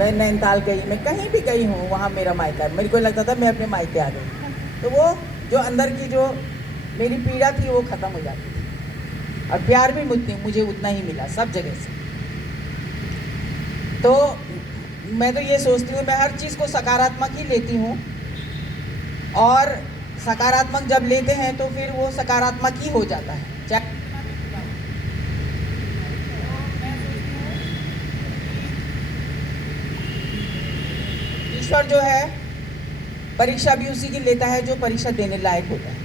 मैं नैनीताल गई, मैं कहीं भी गई हूँ, वहाँ मेरा मायका है। मेरे को लगता था मैं अपने मायके आ गई, तो वो जो अंदर की जो मेरी पीड़ा थी वो ख़त्म हो जाती थी। और प्यार भी मुझे उतना ही मिला सब जगह से। तो मैं तो ये सोचती हूँ, मैं हर चीज़ को सकारात्मक ही लेती हूँ, और सकारात्मक जब लेते हैं तो फिर वो सकारात्मक ही हो जाता है। चाहे ईश्वर जो है परीक्षा भी उसी की लेता है जो परीक्षा देने लायक होता है।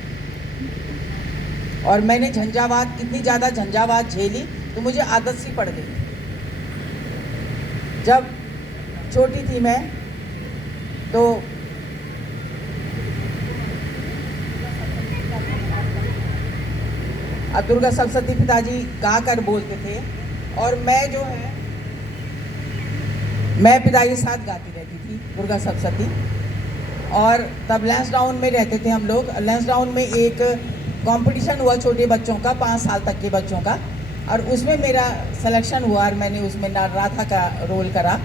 और मैंने झंझावात, कितनी ज़्यादा झंझावात झेली, तो मुझे आदत सी पड़ गई। जब छोटी थी मैं तो दुर्गा सप्तशती पिताजी गा कर बोलते थे, और मैं जो है मैं पिताजी के साथ गाती रहती थी दुर्गा सप्तशती। और तब लैंसडाउन में रहते थे हम लोग। लैंसडाउन में एक कंपटीशन हुआ छोटे बच्चों का, 5 साल तक के बच्चों का, और उसमें मेरा सिलेक्शन हुआ और मैंने उसमें राधा का रोल करा।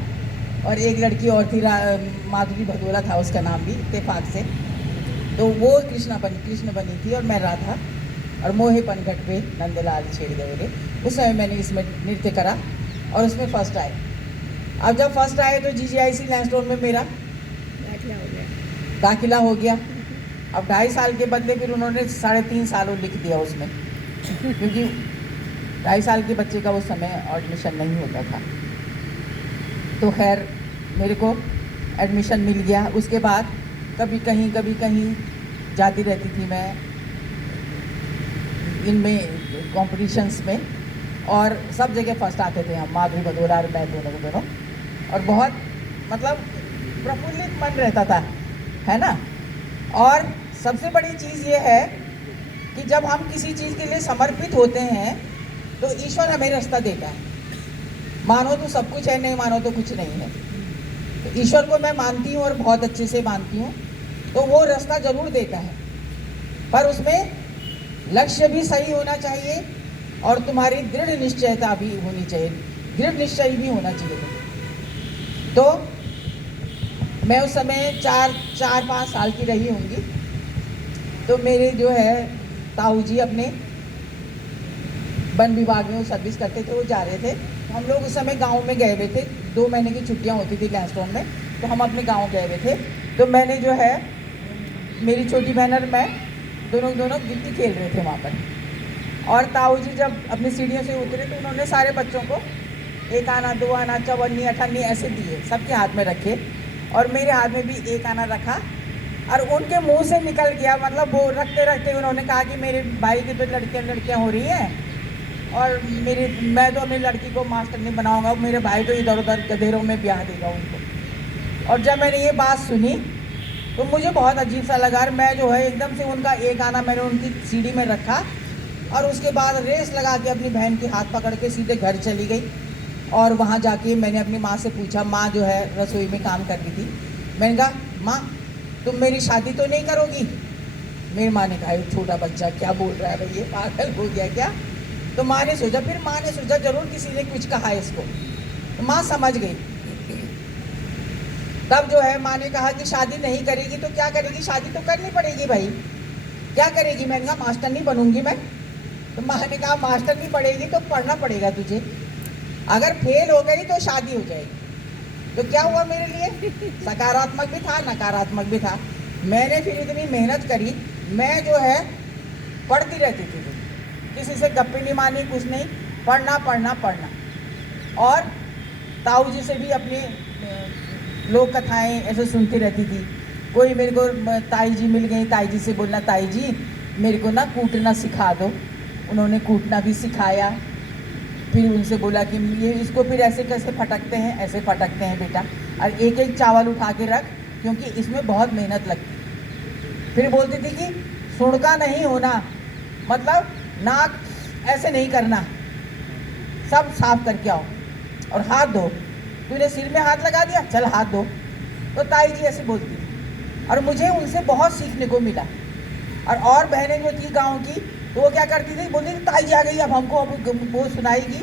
और एक लड़की और थी, माधुरी भदौला था उसका नाम भी, इत्तेफाक से। तो वो कृष्ण बनी थी और मैं राधा, और मोहे पनघट पे नंदलाल छेड़ गए रे। उस समय मैंने इसमें नृत्य करा और उसमें फर्स्ट आए। अब जब फर्स्ट आए तो GGIC लैंसडाउन में मेरा दाखिला हो गया। अब 2.5 साल के बदले फिर उन्होंने 3.5 साल लिख दिया उसमें, क्योंकि 2.5 साल के बच्चे का उस समय एडमिशन नहीं होता था। तो खैर मेरे को एडमिशन मिल गया। उसके बाद कभी कहीं जाती रहती थी मैं इनमें कॉम्पिटिशन्स में, और सब जगह फर्स्ट आते थे हम, माधुरी भदौला और मैं दोनों। और बहुत मतलब प्रफुल्लित मन रहता था, है ना। और सबसे बड़ी चीज़ ये है कि जब हम किसी चीज़ के लिए समर्पित होते हैं तो ईश्वर हमें रास्ता देता है। मानो तो सब कुछ है, नहीं मानो तो कुछ नहीं है। तो ईश्वर को मैं मानती हूँ और बहुत अच्छे से मानती हूँ, तो वो रास्ता ज़रूर देता है, पर उसमें लक्ष्य भी सही होना चाहिए और तुम्हारी दृढ़ निश्चयता भी होनी चाहिए, दृढ़ निश्चय भी होना चाहिए। तो मैं उस समय 4-5 साल की रही होंगी। तो मेरे जो है ताऊ जी अपने वन विभाग में वो सर्विस करते थे, वो जा रहे थे। हम लोग उस समय गांव में गए हुए थे, 2 महीने की छुट्टियां होती थी लैंसडाउन में, तो हम अपने गांव गए हुए थे। तो मैंने जो है, मेरी छोटी बहन और मैं दोनों गिट्टी खेल रहे थे वहाँ पर। और ताऊ जी जब अपनी सीढ़ियों से उतरे तो उन्होंने सारे बच्चों को 1 आना, 2 आना, 54, 58 ऐसे दिए, सबके हाथ में रखे, और मेरे हाथ में भी 1 आना रखा। और उनके मुंह से निकल गया, मतलब वो रखते रखते उन्होंने कहा कि मेरे भाई की तो लड़कियाँ हो रही हैं, और मैं तो अपनी लड़की को मास्टर नहीं बनाऊंगा, मेरे भाई तो इधर उधर गधेरों में ब्याह देगा उनको। और जब मैंने ये बात सुनी तो मुझे बहुत अजीब सा लगा, और मैं जो है एकदम से उनका 1 आना मैंने उनकी सीढ़ी में रखा, और उसके बाद रेस लगा के अपनी बहन के हाथ पकड़ के सीधे घर चली गई। और वहाँ जाके मैंने अपनी माँ से पूछा, माँ जो है रसोई में काम कर रही थी, मैंने कहा माँ तुम मेरी शादी तो नहीं करोगी? मेरी माँ ने कहा छोटा बच्चा क्या बोल रहा है भाई, ये पागल हो गया क्या? तो माँ ने सोचा, फिर माँ ने सोचा जरूर किसी ने कुछ कहा है इसको, तो माँ समझ गई। तब जो है माँ ने कहा कि शादी नहीं करेगी तो क्या करेगी? शादी तो करनी पड़ेगी भाई, क्या करेगी? मैंने कहा मास्टर नहीं बनूंगी मैं। तो माँ ने कहा मास्टर नहीं पढ़ेगी तो पढ़ना पड़ेगा तुझे, अगर फेल हो गई तो शादी हो जाएगी। तो क्या हुआ मेरे लिए? सकारात्मक भी था, नकारात्मक भी था। मैंने फिर इतनी मेहनत करी, मैं जो है पढ़ती रहती थी, किसी से गप्पे नहीं मानी, कुछ नहीं, पढ़ना पढ़ना पढ़ना। और ताऊ जी से भी अपनी लोक कथाएँ ऐसे सुनती रहती थी। कोई मेरे को ताई जी मिल गई, ताई जी से बोलना ताई जी मेरे को ना कूटना सिखा दो। उन्होंने कूटना भी सिखाया। फिर उनसे बोला कि ये इसको फिर ऐसे कैसे फटकते हैं, ऐसे फटकते हैं बेटा, और 1-1 चावल उठा के रख, क्योंकि इसमें बहुत मेहनत लगती। फिर बोलती थी कि सुड़का नहीं होना, मतलब नाक ऐसे नहीं करना, सब साफ करके आओ, और हाथ धो, तूने सिर में हाथ लगा दिया, चल हाथ धो। तो ताई जी ऐसे बोलती थी, और मुझे उनसे बहुत सीखने को मिला। और बहनें जो थी गांव की, तो वो क्या करती थी, बोलती थी ताई जी आ गई, अब हमको अब वो सुनाएगी,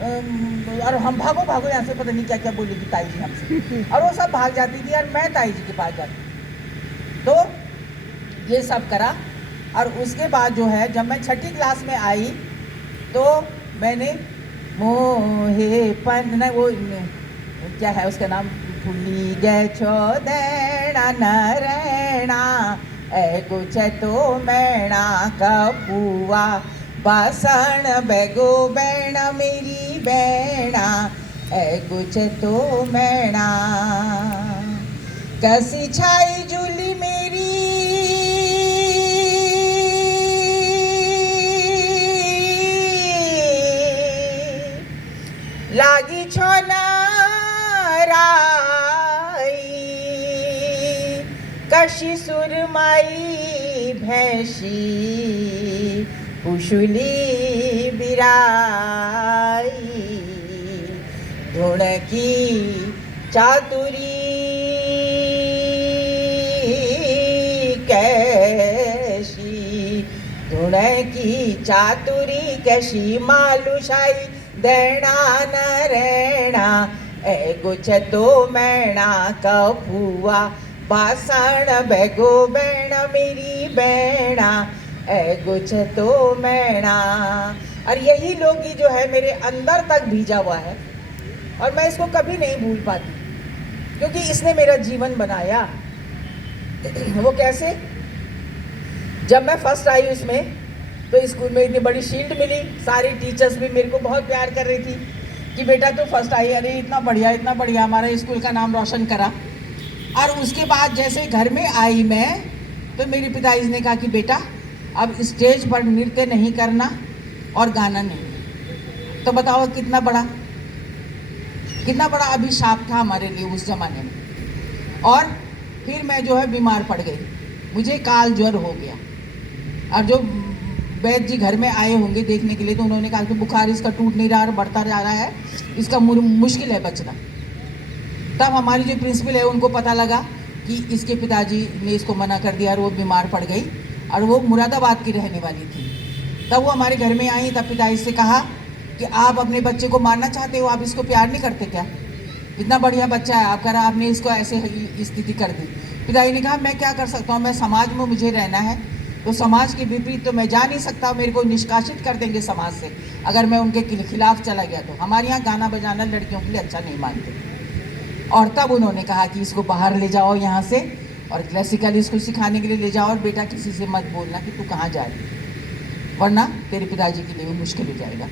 और हम भागो भागो यहाँ से, पता नहीं क्या क्या बोलेगी ताई जी हमसे। और वो सब भाग जाती थी और मैं ताई जी के पास जाती। तो ये सब करा। और उसके बाद जो है जब मैं छठी क्लास में आई तो मैंने मोहे पन न वो क्या है उसका नाम, भूली गए छो देना न रहना ए कुछ तो मैणा कपुआ बासण बेगो बैणा मेरी बैणा ए कुछ तो मैणा कसी छाई जुली मेरी लागी छो नाराई कशी सुरमाई भैशी कुशुली बिराई धुणकी चातुरी कैसी धुणकी चातुरी कैसी मालूशाई देना न रहना ए गुछ तो मैणा कपुआ बासण बेगो बैणा मेरी बैणा ए गुछ तो मैणा। और यही लोगी जो है मेरे अंदर तक भीजा हुआ है और मैं इसको कभी नहीं भूल पाती क्योंकि इसने मेरा जीवन बनाया। वो कैसे, जब मैं फर्स्ट आई उसमें तो स्कूल में इतनी बड़ी शील्ड मिली, सारी टीचर्स भी मेरे को बहुत प्यार कर रही थी कि बेटा तो फर्स्ट आई, अरे इतना बढ़िया हमारा स्कूल का नाम रोशन करा। और उसके बाद जैसे घर में आई मैं तो मेरे पिताजी ने कहा कि बेटा अब स्टेज पर नृत्य नहीं करना और गाना नहीं। तो बताओ कितना बड़ा अभिशाप था हमारे लिए उस ज़माने में। और फिर मैं जो है बीमार पड़ गई, मुझे काल ज्वर हो गया। और जो वैद्य जी घर में आए होंगे देखने के लिए तो उन्होंने कहा कि बुखार इसका टूट नहीं रहा और बढ़ता जा रहा है, इसका मुश्किल है बचना। तब हमारी जो प्रिंसिपल है उनको पता लगा कि इसके पिताजी ने इसको मना कर दिया और वो बीमार पड़ गई और वो मुरादाबाद की रहने वाली थी। तब वो हमारे घर में आई, तब पिताजी से कहा कि आप अपने बच्चे को मारना चाहते हो, आप इसको प्यार नहीं करते क्या, इतना बढ़िया बच्चा है आप करा, आपने इसको ऐसे स्थिति कर दी। पिताजी ने कहा मैं क्या कर सकता हूँ, मैं समाज में मुझे रहना है, तो समाज के विपरीत तो मैं जा नहीं सकता, मेरे को निष्कासित कर देंगे समाज से अगर मैं उनके खिलाफ चला गया तो। हमारे यहाँ गाना बजाना लड़कियों के लिए अच्छा नहीं मानते। और तब उन्होंने कहा कि इसको बाहर ले जाओ यहाँ से और क्लासिकल इसको सिखाने के लिए ले जाओ और बेटा किसी से मत बोलना कि तू कहाँ जा रही, वरना तेरे पिताजी के लिए भी मुश्किल हो जाएगा।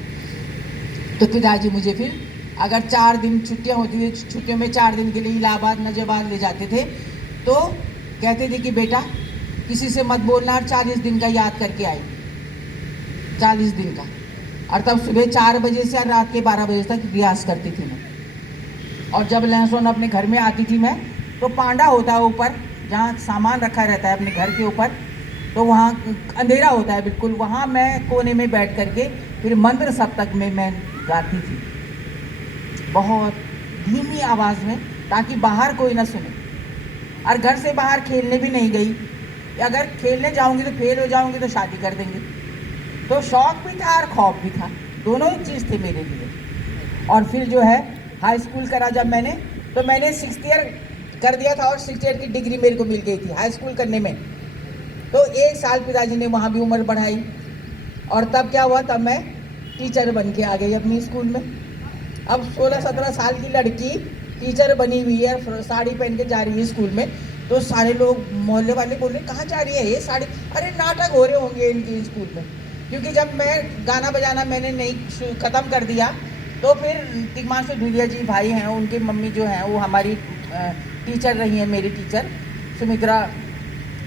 तो पिताजी मुझे फिर अगर 4 दिन छुट्टियाँ होती थी, छुट्टियों में 4 दिन के लिए इलाहाबाद नजरबाद ले जाते थे तो कहते थे कि बेटा किसी से मत बोलना और 40 दिन का याद करके आई, 40 दिन का। और तब सुबह 4 बजे से रात के 12 बजे तक रियाज करती थी मैं। और जब लहसुन अपने घर में आती थी मैं तो पांडा होता है ऊपर जहाँ सामान रखा रहता है अपने घर के ऊपर, तो वहाँ अंधेरा होता है बिल्कुल, वहाँ मैं कोने में बैठ करके फिर मंत्र सप्तक में मैं गाती थी बहुत धीमी आवाज़ में ताकि बाहर कोई ना सुने। और घर से बाहर खेलने भी नहीं गई, अगर खेलने जाऊंगी तो फेल हो जाऊंगी तो शादी कर देंगे। तो शौक भी था और खौफ भी था, दोनों ही चीज़ थे मेरे लिए। और फिर जो है हाई स्कूल करा जब मैंने, तो मैंने 6th ईयर कर दिया था और 6th ईयर की डिग्री मेरे को मिल गई थी हाई स्कूल करने में। तो 1 साल पिताजी ने वहाँ भी उम्र बढ़ाई और तब क्या हुआ, तब मैं टीचर बन के आ गई अपनी स्कूल में। अब 16-17 साल की लड़की टीचर बनी हुई है, साड़ी पहन के जा रही है स्कूल में, तो सारे लोग मोहल्ले वाले बोल रहे कहाँ जा रही है ये साड़ी, अरे नाटक हो रहे होंगे इनकी स्कूल में। क्योंकि जब मैं गाना बजाना मैंने नहीं ख़त्म कर दिया तो फिर तिग्मांशु धूलिया जी भाई हैं, उनकी मम्मी जो हैं वो हमारी टीचर रही हैं, मेरी टीचर सुमित्रा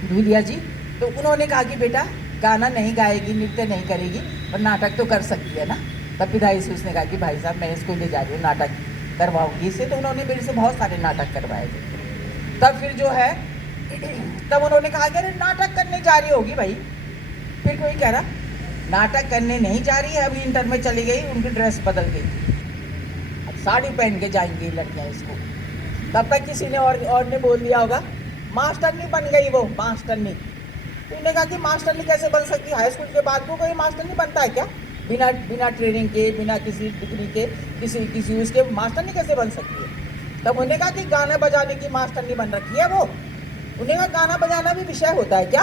धूलिया जी। तो उन्होंने कहा कि बेटा गाना नहीं गाएगी, नृत्य नहीं करेगी और नाटक तो कर सकती है ना। तब पिताजी से उसने कहा कि भाई साहब मैं इसको ले जा रही हूँ, नाटक करवाऊँगी इससे। तो उन्होंने मेरे से बहुत सारे नाटक करवाए थे। तब फिर जो है तब उन्होंने कहा कि अरे नाटक करने जा रही होगी भाई। फिर कोई कह रहा नाटक करने नहीं जा रही है, अभी इंटर में चली गई, उनकी ड्रेस बदल गई, अब साड़ी पहन के जाएंगी लड़कियाँ स्कूल। तब तक किसी ने और ने बोल दिया होगा मास्टरनी बन गई वो, मास्टरनी। तो उन्होंने कहा कि मास्टरनी कैसे बन सकती है, हाई स्कूल के बाद को कोई मास्टरनी बनता है क्या, बिना बिना ट्रेनिंग के, बिना किसी डिग्री के, किसी उसके मास्टरनी कैसे बन सकती है? तब उन्होंने कहा कि गाना बजाने की मास्टरनी बन रखी है वो। उन्हें कहा गाना बजाना भी विषय होता है क्या?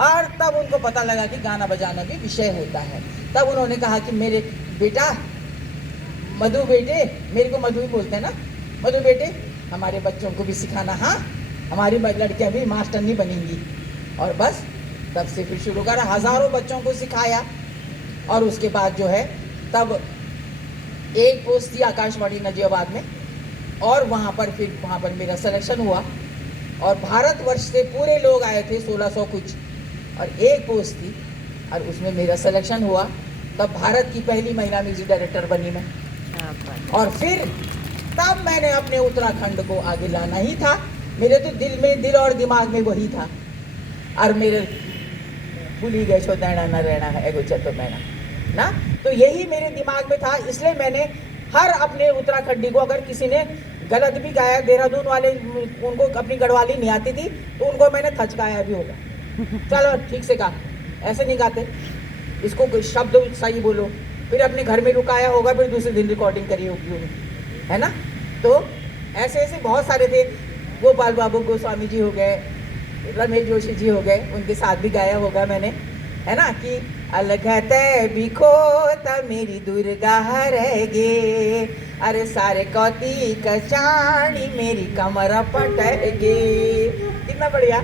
और तब उनको पता लगा कि गाना बजाना भी विषय होता है। तब उन्होंने कहा कि मेरे बेटा, मधु बेटे, मेरे को मधु ही बोलते हैं ना, मधु बेटे हमारे बच्चों को भी सिखाना, हाँ हमारी लड़कियां भी मास्टरनी बनेंगी। और बस तब से फिर शुरू करा, हज़ारों बच्चों को सिखाया। और उसके बाद जो है तब एक पोस्ट थी आकाशवाणी नजियाबाद में, और वहाँ पर मेरा सिलेक्शन हुआ। और भारतवर्ष से पूरे लोग आए थे, 1600 कुछ, और एक पोस्ट थी और उसमें मेरा सिलेक्शन हुआ। तब भारत की पहली महिला म्यूजिक डायरेक्टर बनी मैं। और फिर तब मैंने अपने उत्तराखंड को आगे लाना ही था। मेरे तो दिल और दिमाग में वही था। और मेरे भूली गए छो दैना न रहना है एगो चतो मैना ना, तो यही मेरे दिमाग में था। इसलिए मैंने हर अपने उत्तराखंडी को, अगर किसी ने गलत भी गाया, देहरादून वाले उनको अपनी गढ़वाली नहीं आती थी तो उनको मैंने थचकाया भी होगा, चलो ठीक से गा, ऐसे नहीं गाते, इसको शब्द सही बोलो। फिर अपने घर में रुकाया होगा, फिर दूसरे दिन रिकॉर्डिंग करी होगी, है ना। तो ऐसे ऐसे बहुत सारे थे। गोपाल बाबू गोस्वामी जी हो गए, रमेश जोशी जी हो गए, उनके साथ भी गाया होगा मैंने, है ना, कि अलगते बिखो त मेरी दुर्गा रहेगे, अरे सारे कौती कचाणी मेरी कमर पटगे। कितना बढ़िया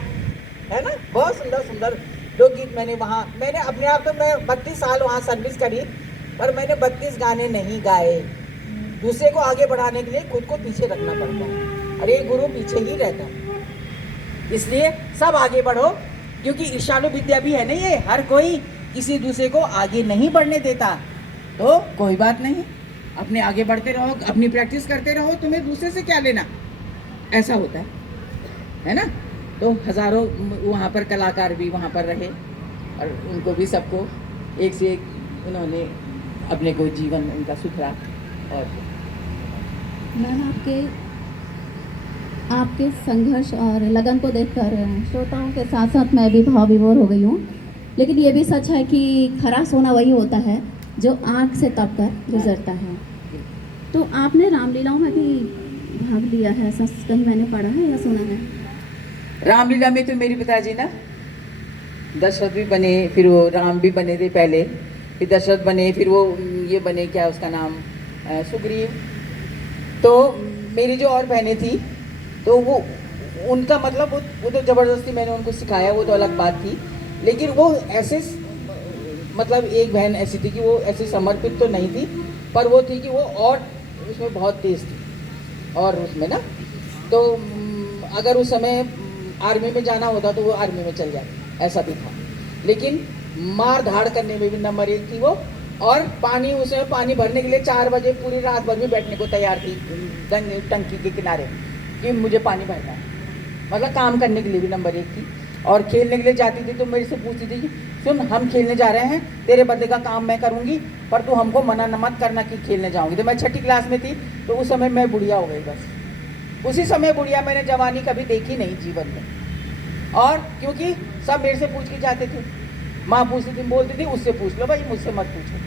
है ना, बहुत सुंदर सुंदर लोकगीत मैंने अपने आप तो मैं 32 साल वहाँ सर्विस करी, पर मैंने 32 गाने नहीं गाए। दूसरे को आगे बढ़ाने के लिए खुद को पीछे रखना पड़ता है, और एक गुरु पीछे ही रहता है। इसलिए सब आगे बढ़ो, क्योंकि ईर्ष्यालु विद्या भी है नहीं, ये हर कोई किसी दूसरे को आगे नहीं बढ़ने देता। तो कोई बात नहीं, अपने आगे बढ़ते रहो, अपनी प्रैक्टिस करते रहो, तुम्हें दूसरे से क्या लेना, ऐसा होता है ना। तो हज़ारों वहाँ पर कलाकार भी वहाँ पर रहे, और उनको भी सबको एक से एक उन्होंने अपने को जीवन उनका सुधरा। और मैम आपके संघर्ष और लगन को देखकर श्रोताओं के साथ साथ मैं भी भाव विभोर हो गई हूँ। लेकिन ये भी सच है कि खरा सोना वही होता है जो आँख से तप कर गुजरता है। तो आपने रामलीलाओं में भी भाग लिया है, ऐसा कहीं मैंने पढ़ा है या सुना है? रामलीला में तो मेरे पिताजी ना दशरथ भी बने, फिर वो राम भी बने थे पहले, फिर दशरथ बने, फिर वो ये बने, क्या उसका नाम, सुग्रीव। तो मेरी जो और बहनें थी, तो वो उनका मतलब वो तो ज़बरदस्ती मैंने उनको सिखाया, वो तो अलग बात थी। लेकिन वो ऐसे मतलब एक बहन ऐसी थी कि वो ऐसी समर्पित तो नहीं थी, पर वो थी कि वो और उसमें बहुत तेज़ थी। और उसमें ना तो अगर उस समय आर्मी में जाना होता तो वो आर्मी में चल जाती, ऐसा भी था। लेकिन मार धाड़ करने में भी नंबर 1 थी वो। और पानी, उसमें पानी भरने के लिए 4 बजे पूरी रात भर भी बैठने को तैयार थी टंकी के किनारे कि मुझे पानी भरना है, मतलब काम करने के लिए भी नंबर 1 थी। और खेलने के लिए जाती थी तो मेरे से पूछती थी कि सुन, हम खेलने जा रहे हैं, तेरे बदले का काम मैं करूँगी, पर तू हमको मना न मत करना कि खेलने जाऊँगी। तो मैं 6ठी क्लास में थी, तो उस समय मैं बुढ़िया हो गई। बस उसी समय बुढ़िया, मैंने जवानी कभी देखी नहीं जीवन में। और क्योंकि सब मेरे से पूछ के जाते थे, माँ पूछती थी, बोलती थी उससे पूछ लो भाई, मुझसे मत पूछो।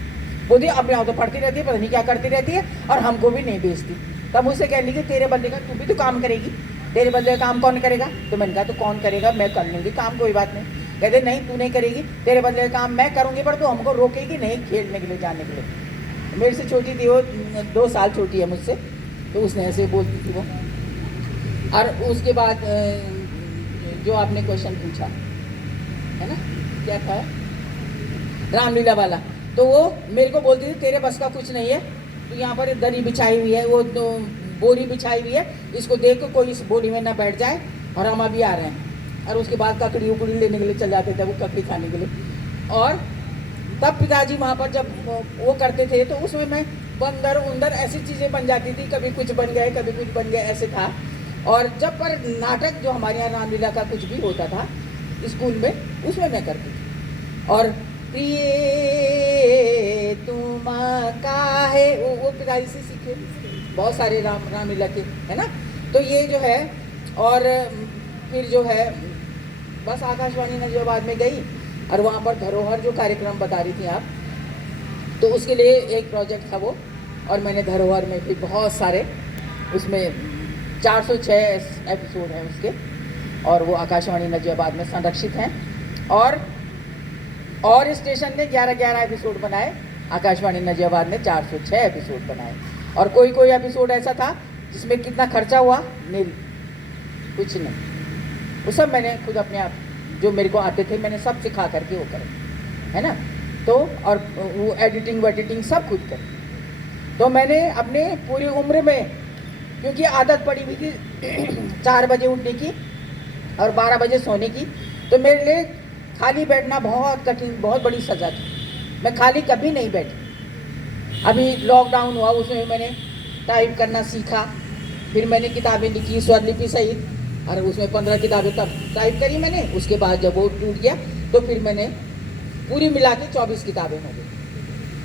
बोलती अपने यहाँ तो पढ़ती रहती है, पता नहीं क्या करती रहती है, और हमको भी नहीं बेचती। तब मुझसे कह ली कि तेरे बदले का तू भी तो काम करेगी, तेरे बदले का काम कौन करेगा? तो मैंने कहा तो कौन करेगा, मैं कर लूँगी काम, कोई बात नहीं। कहते नहीं तू नहीं करेगी, तेरे बदले का काम मैं करूँगी, पर तू हमको रोकेगी नहीं खेलने के लिए जाने के लिए। मेरे से छोटी थी वो, 2 साल छोटी है मुझसे, तो उसने ऐसे बोलती थी वो। और उसके बाद जो आपने क्वेश्चन पूछा है ना, क्या था, रामलीला वाला, तो वो मेरे को बोलती थी तेरे बस का कुछ नहीं है, तो यहाँ पर दरी बिछाई हुई है, वो तो बोरी बिछाई हुई है, इसको देख के कोई इस बोरी में ना बैठ जाए, और हम अभी आ रहे हैं। और उसके बाद ककड़ी उकड़ी लेने के लिए चल जाते थे वो, ककड़ी खाने के लिए। और तब पिताजी वहाँ पर जब वो करते थे तो उसमें मैं बंदर उंदर ऐसी चीज़ें बन जाती थी, कभी कुछ बन गए कभी कुछ बन गए, ऐसे था। और जब पर नाटक जो हमारे यहाँ रामलीला का कुछ भी होता था स्कूल में, उसमें मैं करती थी। और प्रिय तुम काहे, वो पिताजी से सीखे बहुत सारे रामलीला के, है ना। तो ये जो है, और फिर जो है बस आकाशवाणी नजियाबाद में गई, और वहाँ पर धरोहर जो कार्यक्रम बता रही थी आप, तो उसके लिए एक प्रोजेक्ट था वो, और मैंने धरोहर में भी बहुत सारे, उसमें 406 एपिसोड हैं उसके, और वो आकाशवाणी नजियाबाद में संरक्षित हैं। और स्टेशन ने 11-11 एपिसोड बनाए, आकाशवाणी नजियाबाद ने 406 एपिसोड बनाए। और कोई कोई एपिसोड ऐसा था जिसमें कितना खर्चा हुआ, नहीं, कुछ नहीं, वो सब मैंने खुद अपने आप, जो मेरे को आते थे मैंने सब सिखा करके वो करे, है ना। तो और वो एडिटिंग वेडिटिंग सब खुद करे। तो मैंने अपने पूरी उम्र में, क्योंकि आदत पड़ी हुई थी 4 बजे उठने की और 12 बजे सोने की, तो मेरे लिए खाली बैठना बहुत कठिन, बहुत बड़ी सज़ा थी। मैं खाली कभी नहीं बैठी। अभी लॉकडाउन हुआ, उसमें मैंने टाइप करना सीखा, फिर मैंने किताबें लिखी स्वरलिपि सहित, और उसमें 15 किताबें तब टाइप करी मैंने। उसके बाद जब वो टूट गया तो फिर मैंने पूरी मिला के 24 किताबें हो गई,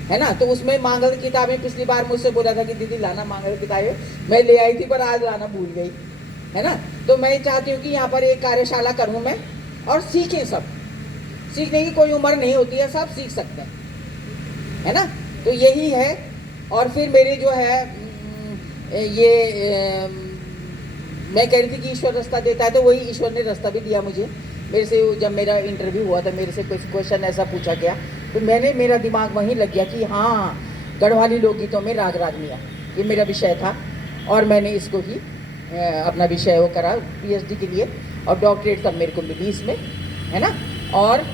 है ना। तो उसमें मांगल किताबें, पिछली बार मुझसे बोला था कि दीदी लाना मांगल किताबें, मैं ले आई थी पर आज लाना भूल गई, है ना। तो मैं चाहती हूँ कि यहाँ पर एक कार्यशाला करूँ मैं, और सीखें सब। सीखने की कोई उम्र नहीं होती है, सब सीख सकते हैं, है ना। तो यही है। और फिर मेरे जो है मैं कह रही थी कि ईश्वर रास्ता देता है, तो वही ईश्वर ने रास्ता भी दिया मुझे। मेरे से जब मेरा इंटरव्यू हुआ था, मेरे से कुछ क्वेश्चन ऐसा पूछा गया, तो मेरा दिमाग वहीं लग गया कि हाँ, गढ़वाली लोकगीतों में राग रागनियाँ, ये मेरा विषय था। और मैंने इसको ही अपना विषय वो करा PhD के लिए, और डॉक्टरेट तब मेरे को मिली इसमें, है ना। और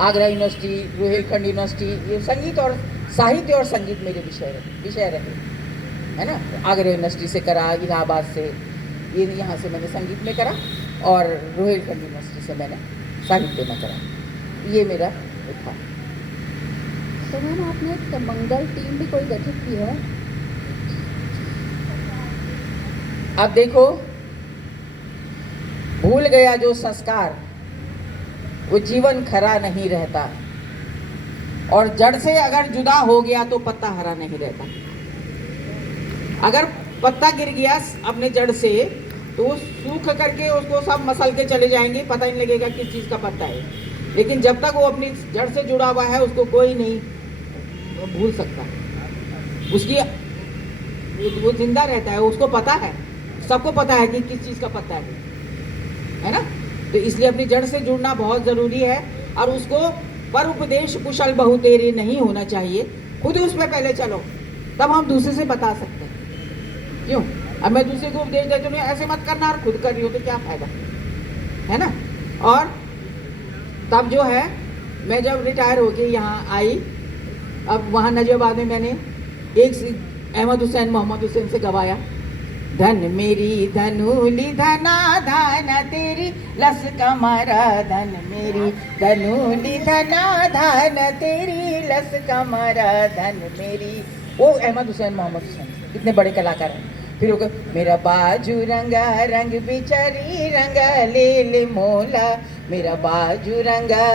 आगरा यूनिवर्सिटी, रोहिलखंड यूनिवर्सिटी, ये संगीत और साहित्य और संगीत मेरे विषय रहे, है ना। आगरा यूनिवर्सिटी से करा, इलाहाबाद से, ये यहाँ से मैंने संगीत में करा, और रोहिलखंड यूनिवर्सिटी से मैंने साहित्य में करा। ये मेरा था। तो मैम आपने एक मंगल टीम भी कोई गठित की है? अब देखो, भूल गया जो संस्कार वो जीवन खरा नहीं रहता, और जड़ से अगर जुदा हो गया तो पत्ता हरा नहीं रहता। अगर पत्ता गिर गया अपने जड़ से तो वो सूख करके उसको सब मसल के चले जाएंगे, पता ही नहीं लगेगा किस चीज़ का पत्ता है। लेकिन जब तक वो अपनी जड़ से जुड़ा हुआ है उसको कोई नहीं भूल सकता, उसकी वो जिंदा रहता है, उसको पता है, सबको पता है कि किस चीज़ का पत्ता है ना। तो इसलिए अपनी जड़ से जुड़ना बहुत ज़रूरी है, और उसको पर उपदेश कुशल बहु तेरे नहीं होना चाहिए। खुद उस पर पहले चलो, तब हम दूसरे से बता सकते हैं। क्यों? अब मैं दूसरे को उपदेश देती हूँ ऐसे मत करना, और खुद कर रही हो तो क्या फ़ायदा, है ना। और तब जो है, मैं जब रिटायर होके यहाँ आई, अब वहाँ नजियाबाद में मैंने एक अहमद हुसैन मोहम्मद हुसैन से गवाया, धन मेरी धनूली धना धन तेरी लस कमरा, धन मेरी धनूली धना धन तेरी लस कमरा, धन मेरी। वो अहमद हुसैन मोहम्मद हुसैन कितने बड़े कलाकार हैं। फिर वो मेरा बाजू रंगा रंग बिचारी रंगा ले मोला, मेरा बाजू रंगा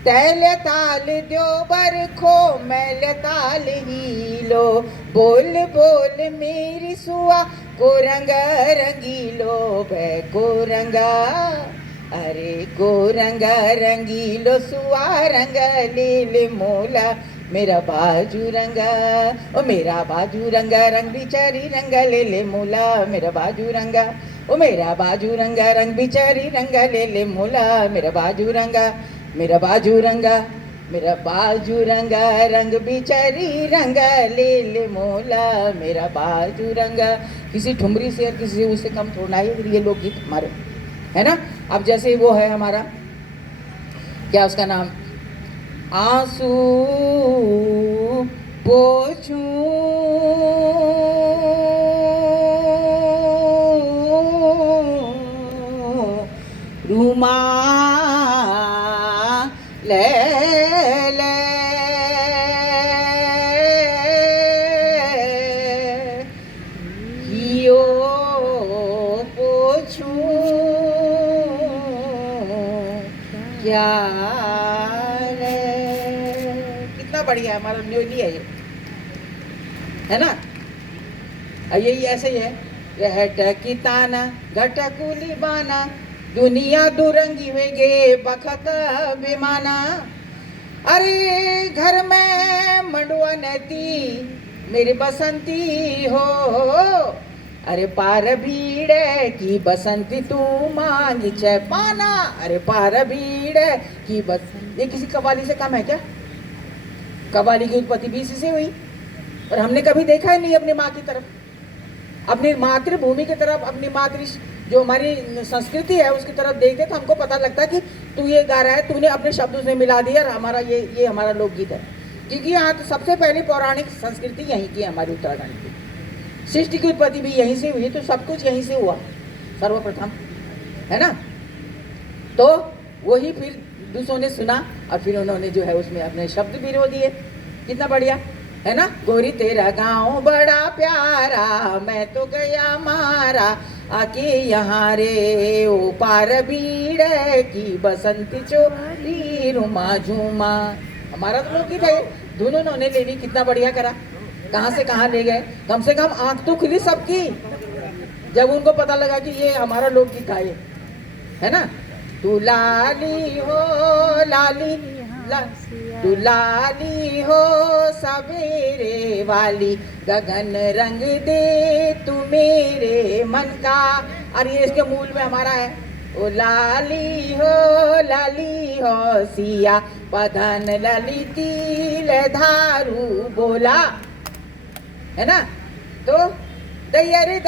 तैल ताल द्यो बरखो मैल ताल ही लो, बोल बोल मेरी सुआ को रंगा रंगीलो, भै को रंगा अरे को रंगा रंगीलो, सुआ रंगा ले मोला, मेरा बाजू रंगा ओ मेरा बाजू रंगा रंग बिचारी रंगा ले मोला, मेरा बाजू रंगा ओ मेरा बाजू रंगा रंग बिचारी रंगा ले मोला, मेरा बाजू रंगा, मेरा बाजू रंगा, मेरा बाजू रंगा रंग बिचारी रंगा ले मोला, मेरा बाजू रंगा। किसी ठुमरी से और किसी उससे कम थोड़ा है ये लोकगीत हमारे, है ना। अब जैसे वो है हमारा, क्या उसका नाम, आंसू पोछूं रुमाल ले ले हियो पोछूं क्या रे। कितना बढ़िया है हमारा न्योली है ये, है ना। यही ऐसे ही है, यह किताना घटकुली बाना दुनिया दुरंगी वेगे बखत बेमाना, अरे घर में मंडुआ नती मेरी बसंती हो, अरे पार भीड़ की बसंती तू मांगी चाहे पाना, अरे पार भीड़ की बस। ये किसी कव्वाली से कम है क्या? कव्वाली की उत्पत्ति भी इसी से हुई। और हमने कभी देखा ही नहीं अपनी माँ की तरफ, अपनी मातृभूमि की तरफ, अपनी मातृ जो हमारी संस्कृति है उसकी तरफ देखते तो हमको पता लगता है कि तू ये गा रहा है, तूने अपने शब्द उसमें मिला दिया और हमारा ये हमारा लोकगीत है। क्योंकि यहाँ तो सबसे पहली पौराणिक संस्कृति यहीं की है, हमारी उत्तराखंड की। सृष्टि की उत्पत्ति भी यहीं से हुई, तो सब कुछ यहीं से हुआ सर्वप्रथम, है ना। तो वही फिर दूसरों ने सुना और फिर उन्होंने जो है उसमें अपने शब्द भी रो दिए। कितना बढ़िया है ना। गोरी तेरा गाँव बड़ा प्यारा, मैं तो गया मारा आके यहाँ रे, ओ पार भीड़ की बसंती चोरी रुमा झूमा। हमारा तो लोकगीत है, धुन उन्होंने ले ली, कितना बढ़िया करा। कहाँ से कहाँ ले गए, कम से कम आंख तो खुली सबकी जब उनको पता लगा कि ये हमारा लोकगीत है, है ना। तू लाली हो लाली तू लाली हो सवेरे वाली, गगन रंग दे तू मेरे मन का। और ये इसके मूल में हमारा है, ओ लाली हो सिया पधन ललिती धारू बोला, है ना। तो दैयरे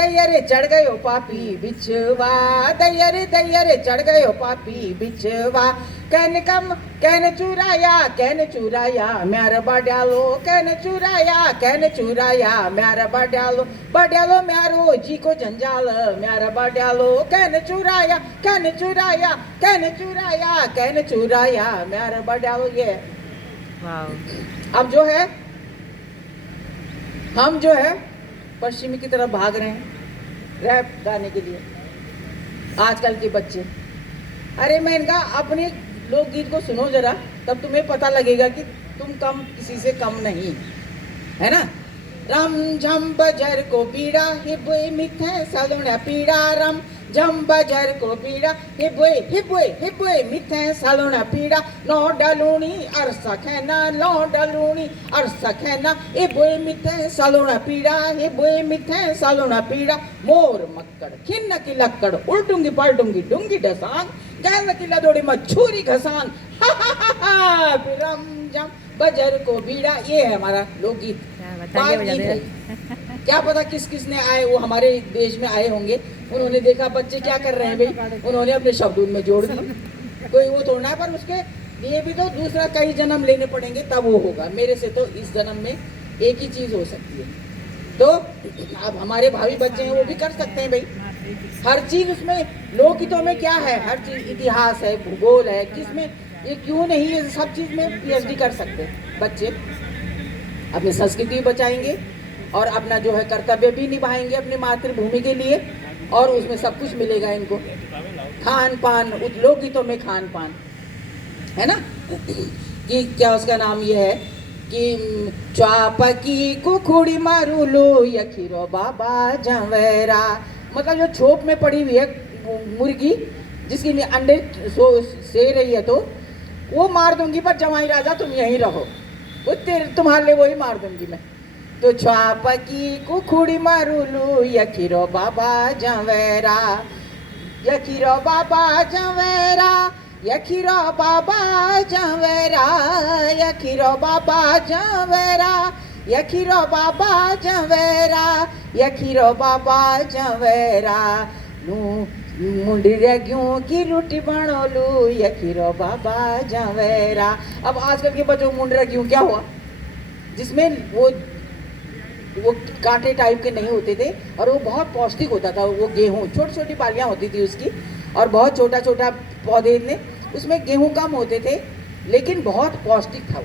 चढ़ गयो पापी बिछवा, दैयरे चढ़ गयो पापी बिछवा। कहन चुराया म्यार बड्यालो, कहन चुराया म्यार बड्यालो म्यारो जी को जंजाल म्यार बड्यालो। कहन चुराया म्यार बड्यालो। ये अब जो है हम जो है पश्चिमी की तरफ भाग रहे हैं रैप गाने के लिए, आजकल के बच्चे। अरे मैं इनका अपने लोकगीत को सुनो जरा, तब तुम्हें पता लगेगा कि तुम कम किसी से कम नहीं, है ना। रम झम बजर को पीड़ा हिबोए मिथे सलुना पीड़ा, रम झम बजर को पीड़ा हिबोए मिथे सलुना पीड़ा। लो डलूनी अरसा खेना, लो डलूनी अरसा खेना, हिबोए मिथे सलुना पीड़ा, हिबोए मिथे सलुना पीड़ा। मोर मक्कड़ खिन्न की लक्कड़ उल्टूंगी पलटूंगी डूंगी डसांग, गैल की लदोड़ी मछूरी घसांग, फिर रम झम बजर को बीड़ा। ये है हमारा लोकगीत, बाल गीत है। क्या पता किस किस ने आए, वो हमारे देश में आए होंगे, उन्होंने देखा बच्चे क्या कर रहे हैं भाई, उन्होंने अपने शब्द उनमें जोड़ दिए। कोई वो तोड़ना है, पर उसके लिए भी तो दूसरा कई जन्म लेने पड़ेंगे तब वो होगा। मेरे से तो इस जन्म में एक ही चीज हो सकती है। तो अब हमारे भावी बच्चे हैं वो भी कर सकते हैं भाई। हर चीज उसमें लोकगीतों में क्या है, हर चीज इतिहास है, भूगोल है, किसमें ये क्यों नहीं, ये सब चीज में पीएचडी कर सकते हैं बच्चे। अपनी संस्कृति भी बचाएंगे और अपना जो है कर्तव्य भी निभाएंगे अपनी मातृभूमि के लिए, और उसमें सब कुछ मिलेगा इनको। खान पान, लोकगीतों में खान पान है ना, कि क्या उसका नाम ये है कि चापकी कुखुड़ी मारू लो यखीरो बाबा जवेरा। मतलब जो छोप में पड़ी हुई है मुर्गी जिसकी अंडे से रही है, तो वो मार दूंगी, पर जवाई राजा तुम यहीं रहो, वो तुम्हारे लिए वही मार दूंगी मैं। तो छापकी कुखुड़ी मारूलू यखीरो बाबा जवेरा, यखीरो बाबा जवेरा, यखीरो बाबा जवेरा, यखीरो बाबा जवेरा, यखीरो बाबा जवेरा, यखीरो बाबा जवेरा। मुंडरे क्यों की रोटी बनोलू यखीरो बाबा जवेरा। अब आजकल के बच्चों मुंडरा क्यों क्या हुआ, जिसमें वो कांटे टाइप के नहीं होते थे और वो बहुत पौष्टिक होता था। वो गेहूँ, छोटी छोटी बालियाँ होती थी उसकी, और बहुत छोटा छोटा पौधे थे उसमें, गेहूँ कम होते थे लेकिन बहुत पौष्टिक था वो।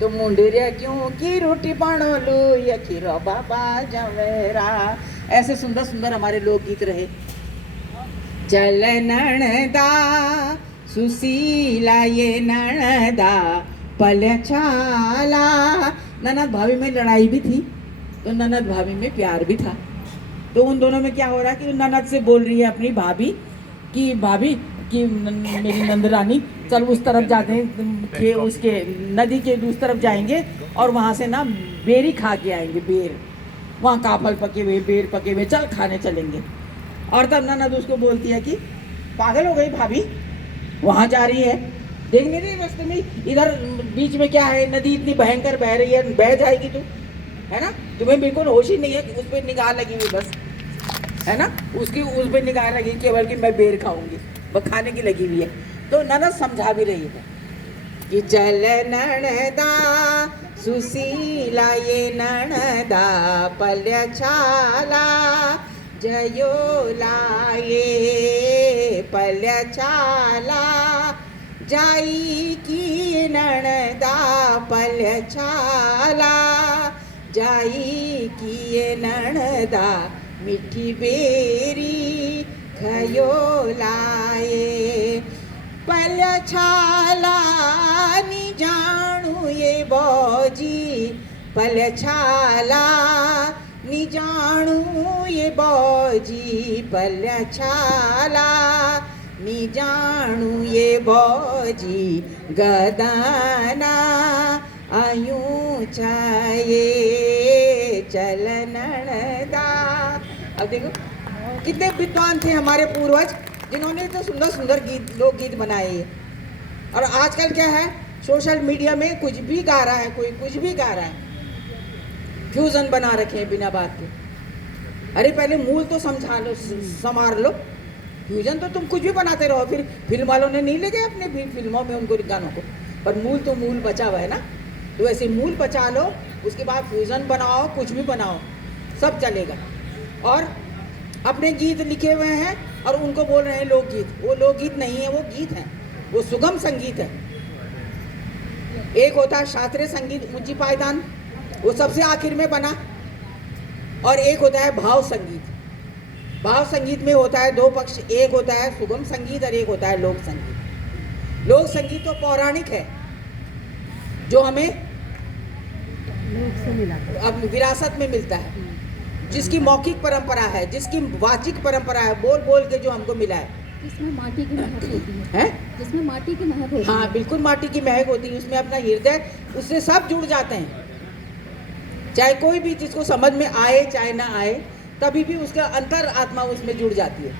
तो मुंडरिया क्यों की रोटी बनोलू यखीरो बाबा जवेरा। ऐसे सुंदर सुंदर हमारे लोकगीत रहे। चल नणदा सुशीला ये नणदा पलछाला। ननद भाभी में लड़ाई भी थी तो ननद भाभी में प्यार भी था। तो उन दोनों में क्या हो रहा है कि ननद से बोल रही है अपनी भाभी कि भाभी कि मेरी नंदरानी चल उस तरफ जाते हैं, उसके नदी के उस तरफ जाएंगे और वहाँ से ना बेरी खा के आएंगे, बेर, वहाँ काफल पके हुए, बेर पके हुए, चल खाने चलेंगे। और तब ननद उसको बोलती है कि पागल हो गई भाभी, वहाँ जा रही है, देख नहीं रही रास्ते में इधर बीच में क्या है, नदी इतनी भयंकर बह रही है, बह जाएगी तू, है ना, तुम्हें बिल्कुल होश ही नहीं है, उस पर निगाह लगी हुई बस, है ना, उसकी उस पर निगाह लगी केवल कि मैं बेर खाऊंगी, वो खाने की लगी हुई है। तो ननद समझा भी रही है कि चल नणदा सुशीला ये नणदा पल्य छाला जयोला ये पल्य छाला जाई की नणदा पल्य छाला जाई की ये नणदा मिठी बेरी खयो लाए पल्य छाला नि जाणू ये बौजी पल्य छाला नि जाणू ये बौजी पल्य छाला नि जाणू ये बौजी गदाना आयूं चाहिए चल नणदा। अब देखो कितने विद्वान थे हमारे पूर्वज जिन्होंने तो सुंदर सुंदर गीत, लोकगीत बनाए हैं। और आजकल क्या है, सोशल मीडिया में कुछ भी गा रहा है, कोई कुछ भी गा रहा है, फ्यूजन बना रखे हैं बिना बात के। अरे पहले मूल तो समझा लो, संवार लो, फ्यूजन तो तुम कुछ भी बनाते रहो, फिर फिल्म वालों ने नहीं ले गए अपने फिल्मों में उनको गानों को, पर मूल तो मूल बचा हुआ है ना, तो ऐसे मूल बचा लो, उसके बाद फ्यूजन बनाओ, कुछ भी बनाओ, सब चलेगा। और अपने गीत लिखे हुए हैं और उनको बोल रहे हैं लोकगीत, वो लोकगीत नहीं है, वो गीत है, वो सुगम संगीत है। एक होता है शास्त्रीय संगीत ऊंची पायदान, वो सबसे आखिर में बना, और एक होता है भाव संगीत। भाव संगीत में होता है दो पक्ष, एक होता है सुगम संगीत और एक होता है लोक संगीत। लोक संगीत तो पौराणिक है, जो हमें अब विरासत में मिलता है, जिसकी मौखिक परंपरा है, जिसकी वाचिक परंपरा है, बोल बोल के जो हमको मिला है, जिसमें माटी की महक होती है, जिसमें माटी की महक होती है। हाँ बिल्कुल, माटी की महक होती है, उसमें अपना हृदय, उससे सब जुड़ जाते हैं, चाहे कोई भी जिसको समझ में आए चाहे ना आए, तभी भी उसका अंतर आत्मा उसमें जुड़ जाती है।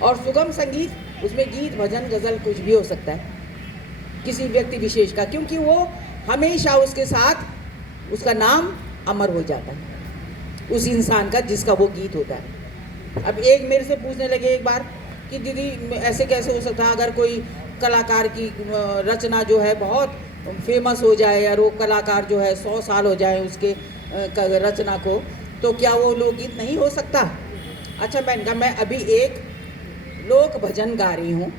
और सुगम संगीत, उसमें गीत भजन गजल कुछ भी हो सकता है किसी व्यक्ति विशेष का, क्योंकि वो हमेशा उसके साथ उसका नाम अमर हो जाता है उस इंसान का जिसका वो गीत होता है। अब एक मेरे से पूछने लगे एक बार कि दीदी ऐसे कैसे हो सकता है, अगर कोई कलाकार की रचना जो है बहुत फेमस हो जाए और वो कलाकार जो है 100 साल हो जाए उसके रचना को, तो क्या वो लोकगीत नहीं हो सकता? अच्छा मैंने कहा मैं अभी एक लोक भजन गा रही हूँ,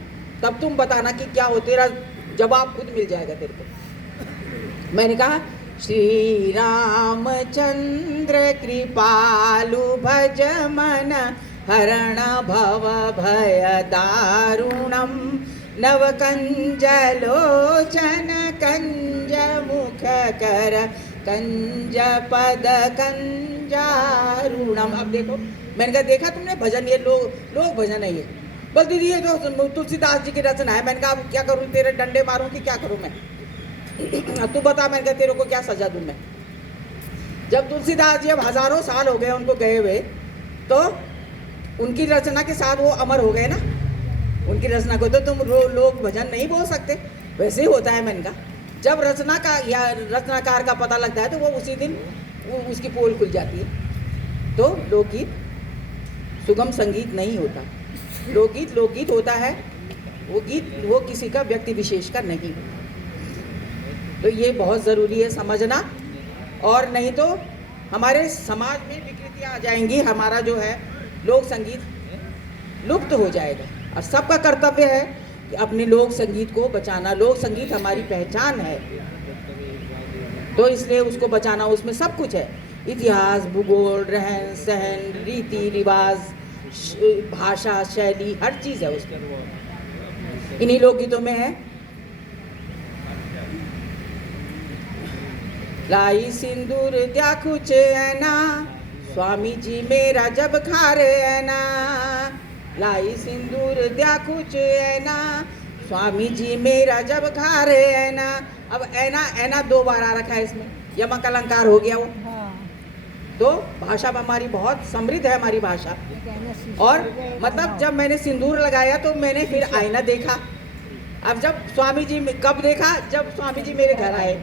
तब तुम बताना कि क्या हो, तेरा जवाब खुद मिल जाएगा तेरे को। मैंने कहा श्री रामचंद्र कृपालु भज मन हरण भव भय दारुणम नव कंज लोचन कंज मुख कर कंज पद कंजारुणम। अब देखो मैंने कहा देखा तुमने भजन, ये लोक भजन है ये। बोल दीदी ये तो तुलसीदास जी की रचना है। मैंने कहा अब क्या करूँ, तेरे डंडे मारूं कि क्या करूँ मैं? अब तू बता, मैंने कहा तेरे को क्या सजा दूं मैं? जब तुलसीदास जी अब हजारों साल हो गए उनको गए हुए, तो उनकी रचना के साथ वो अमर हो गए ना, उनकी रचना को तो तुम लोक भजन नहीं बोल सकते। वैसे ही होता है। मैंने कहा जब रचना का या रचनाकार का पता लगता है तो वो उसी दिन उसकी पोल खुल जाती है। तो लोकगीत सुगम संगीत नहीं होता, लोकगीत लोकगीत होता है, वो गीत वो किसी का व्यक्ति विशेष का नहीं। तो ये बहुत ज़रूरी है समझना, और नहीं तो हमारे समाज में विकृतियाँ आ जाएंगी, हमारा जो है लोक संगीत लुप्त हो जाएगा। और सबका कर्तव्य है कि अपने लोक संगीत को बचाना। लोक संगीत हमारी पहचान है, तो इसलिए उसको बचाना, उसमें सब कुछ है, इतिहास, भूगोल, रहन सहन, रीति रिवाज, भाषा, शैली, हर चीज़ है उसमें। इन्हीं लोकगीतों में है लाई सिंदूर द्या कुछ है ना, स्वामी जी मेरा जब खारे है ना, लाई सिंदूर द्या कुछ है ना, स्वामी जी मेरा जब घारे ऐना, अब ऐना ऐना 2 बार आ रखा है इसमें, यमक अलंकार हो गया वो। तो भाषा हमारी बहुत समृद्ध है हमारी भाषा। और मतलब जब मैंने सिंदूर लगाया तो मैंने फिर आईना देखा। अब जब स्वामी जी कब देखा, जब स्वामी जी मेरे घर आए।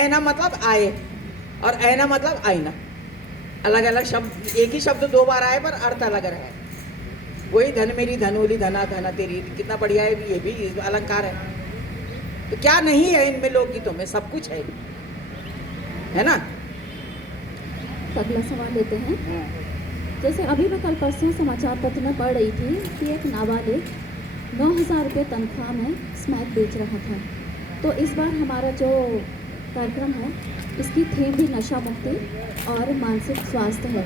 ऐना मतलब आए और ऐना मतलब आईना, अलग अलग शब्द, एक ही शब्द 2 बार आए पर अर्थ अलग है। वही धन मेरी धनोली धना धना तेरी, कितना बढ़िया है ये भी अलंकार है। तो क्या नहीं है इनमें, लोकगीतों में सब कुछ है ना। अगला सवाल लेते हैं। जैसे अभी मैं कल परसों समाचार पत्र में पढ़ रही थी कि एक नाबालिग 9,000 रुपये तनख्वाह में स्मैक बेच रहा था। तो इस बार हमारा जो कार्यक्रम है इसकी थीम भी नशा मुक्ति और मानसिक स्वास्थ्य है।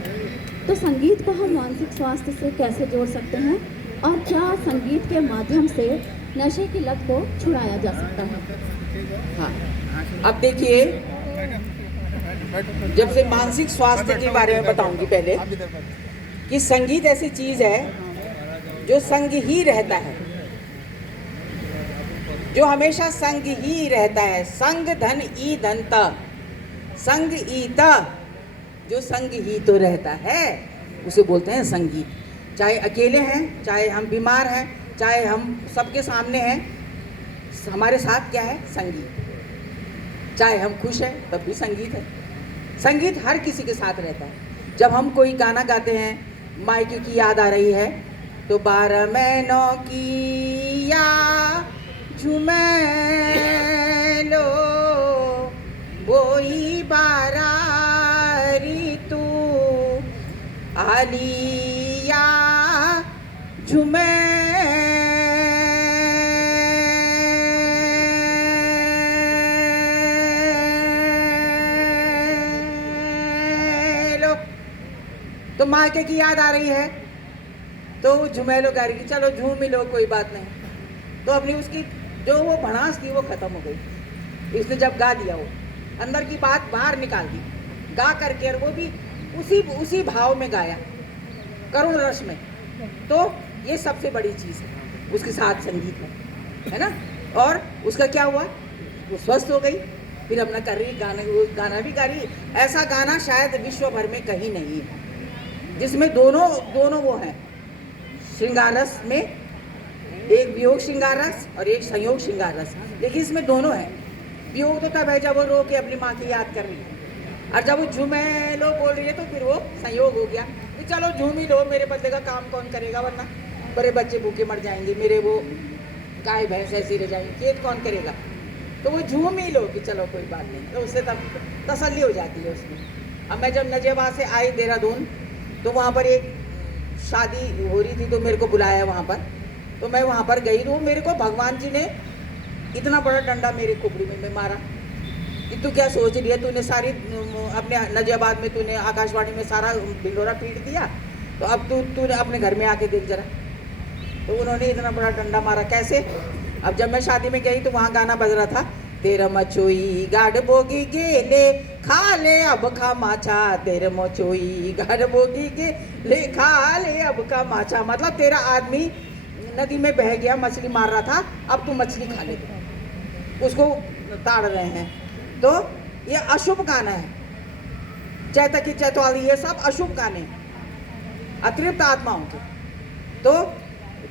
तो संगीत को हम मानसिक स्वास्थ्य से कैसे जोड़ सकते हैं और क्या संगीत के माध्यम से नशे की लत को छुड़ाया जा सकता है? हाँ, अब देखिए, जब से मानसिक स्वास्थ्य के बारे में बताऊंगी पहले कि संगीत ऐसी चीज है जो संग ही रहता है, जो हमेशा संग ही रहता है। संग धन ई धनता, संग ईता, जो संग ही तो रहता है उसे बोलते हैं संगीत। चाहे अकेले हैं, चाहे हम बीमार हैं, चाहे हम सबके सामने हैं, हमारे साथ क्या है? संगीत। चाहे हम खुश हैं तब भी संगीत है। संगीत हर किसी के साथ रहता है। जब हम कोई गाना गाते हैं, मायके की याद आ रही है तो 12 महीनों की या झूमे लो वही 12 ऋतु आलिया झूमे लो। तो मायके की याद आ रही है तो झुमेलो गा रही, चलो झूम ही लो कोई बात नहीं। तो अपनी उसकी जो वो भड़ास थी वो खत्म हो गई। इसने जब गा दिया, वो अंदर की बात बाहर निकाल दी, गा करके, और वो भी उसी भाव में गाया, करुण रस में। तो ये सबसे बड़ी चीज़ है, उसके साथ संगीत है ना। और उसका क्या हुआ, वो स्वस्थ हो गई, फिर अपना कर रही गाना भी गा रही। ऐसा गाना शायद विश्व भर में कहीं नहीं है जिसमें दोनों वो हैं श्रृंगार रस में, एक वियोग श्रृंगार रस और एक संयोग श्रृंगार रस। लेकिन इसमें दोनों है। वियोग तो तब है जब वो रो के अपनी माँ की याद कर रही है, और जब वो झूमे लो बोल रही है तो फिर वो संयोग हो गया कि चलो झूम ही लो, मेरे बच्चे का काम कौन करेगा, वरना बड़े बच्चे भूखे मर जाएंगे, मेरे वो गाय भैंस ऐसी रह जाएंगे, खेत कौन करेगा। तो वो झूम ही लो कि चलो कोई बात नहीं, तो उससे तब तसल्ली हो जाती है उसमें। अब मैं जब नजियाबाद से आई देहरादून, तो वहाँ पर एक शादी हो रही थी, तो मेरे को बुलाया वहाँ पर। तो मैं वहाँ पर गई, तो मेरे को भगवान जी ने इतना बड़ा डंडा मेरे खोपड़ी में मारा कि तू क्या सोच रही है, तूने सारी अपने नजियाबाद में तूने आकाशवाणी में सारा ढिंडोरा पीट दिया, तो अब तूने अपने घर में आके देख जरा। तो उन्होंने इतना बड़ा डंडा मारा। कैसे? अब जब मैं शादी में गई तो वहाँ गाना बज रहा था, तेरा मचोई गाड़ बोगी गेले खा ले अब खा माछा, तेरे मचोई गाड़ बोगी गेले खा ले अब खा माछा। मतलब तेरा आदमी नदी में बह गया, मछली मार रहा था, अब तू मछली खा ले, उसको ताड़ रहे हैं। तो ये अशुभ गाना है, चैता की चैतवाली, ये सब अशुभ गाने हैं, अतृप्त आत्माओं के। तो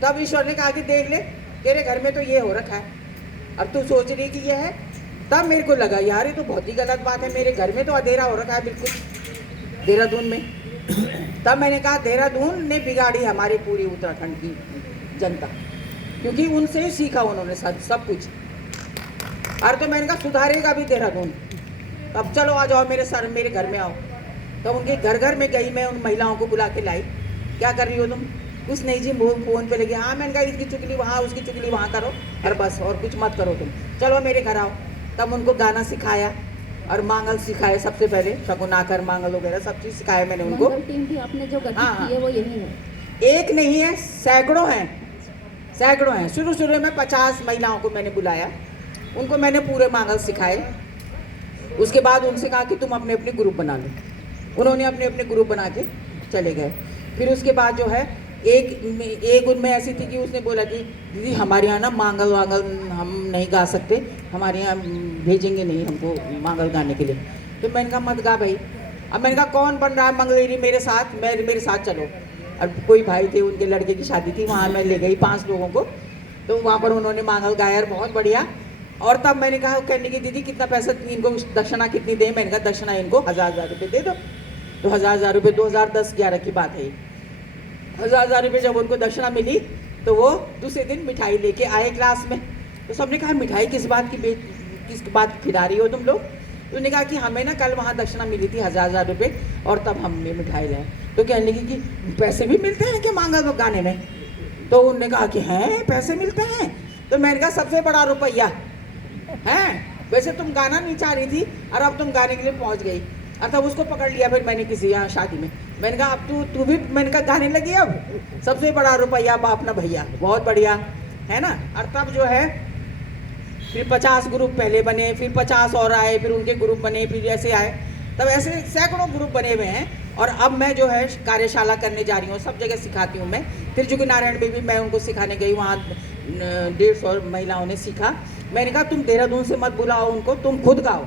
तब ईश्वर ने कहा कि देख ले, तेरे घर में तो ये हो रखा है, अब तू सोच रही कि ये है। तब मेरे को लगा यार ये तो बहुत ही गलत बात है, मेरे घर में तो अंधेरा हो रखा है बिल्कुल देहरादून में। तब मैंने कहा देहरादून ने बिगाड़ी हमारी पूरी उत्तराखंड की जनता, क्योंकि उनसे ही सीखा उन्होंने सब कुछ। अरे तो मैंने कहा सुधारेगा भी देहरादून, अब चलो आ जाओ मेरे घर में आओ। तो उनके घर घर में गई मैं, उन महिलाओं को बुला के लाई, क्या कर रही हो तुम? कुछ नहीं जी, फोन पे लगे। हाँ, मैंने कहा इसकी चुगली वहाँ, उसकी चुगली वहाँ करो, और बस और कुछ मत करो तुम, चलो मेरे घर आओ। तब उनको गाना सिखाया और मांगल सिखाए, सबसे पहले शगुनाकर मांगल वगैरह सब चीज़ सिखाया मैंने उनको। टीम भी आपने जो गठित की है वो यही है? एक नहीं है, सैकड़ों हैं। शुरू में 50 महिलाओं को मैंने बुलाया, उनको मैंने पूरे मांगल सिखाए। उसके बाद उनसे कहा कि तुम अपने अपने ग्रुप बना लो। उन्होंने अपने अपने ग्रुप बना के चले गए। फिर उसके बाद जो है एक उनमें ऐसी थी कि उसने बोला कि दीदी हमारे यहाँ ना मांगल वांगल हम नहीं गा सकते, हमारे यहाँ भेजेंगे नहीं हमको मांगल गाने के लिए। तो मैंने कहा मत गा भाई। अब मैंने कहा कौन बन रहा है मंगलेरी मेरे साथ, मेरे साथ चलो। अब कोई भाई थे, उनके लड़के की शादी थी, वहाँ मैं ले गई 5 लोगों को, तो वहाँ पर उन्होंने मांगल गाया बहुत बढ़िया। और तब मैंने कहा, कहने की दीदी कितना पैसा इनको दक्षिणा कितनी दें? मैंने कहा दक्षिणा इनको 1000 रुपये दे दो। तो 1000 रुपये 2010-11 की बात है। 1000 रुपये जब उनको दक्षिणा मिली तो वो दूसरे दिन मिठाई लेके आए क्लास में। तो सबने कहा मिठाई किस बात की खिला रही हो तुम लोग? तो उन्होंने कहा कि हमें ना कल वहाँ दक्षिणा मिली थी 1000 रुपये और तब हमने मिठाई लाए। तो कहने लगी कि पैसे भी मिलते हैं क्या मांगल गाने में? तो उन्होंने कहा कि हैं पैसे मिलते हैं। तो मैंने कहा सबसे बड़ा रुपया है, वैसे तुम गाना नहीं चाह रही थी और अब तुम गाने के लिए पहुंच गई। और तब उसको पकड़ लिया फिर मैंने किसी यहाँ शादी में। मैंने कहा अब तू भी, मैंने कहा गाने लगी अब, सबसे बड़ा रुपया बाप ना भैया, बहुत बढ़िया है ना। और तब जो है फिर 50 ग्रुप पहले बने, फिर 50 और आए, फिर उनके ग्रुप बने, फिर ऐसे आए, तब ऐसे सैकड़ों ग्रुप बने हुए हैं। और अब मैं जो है कार्यशाला करने जा रही हूँ, सब जगह सिखाती हूँ मैं। त्रिजुगी नारायण में भी मैं उनको सिखाने गई, वहाँ 150 महिलाओं ने सीखा। मैंने कहा तुम देहरादून से मत बुलाओ उनको, तुम खुद गाओ।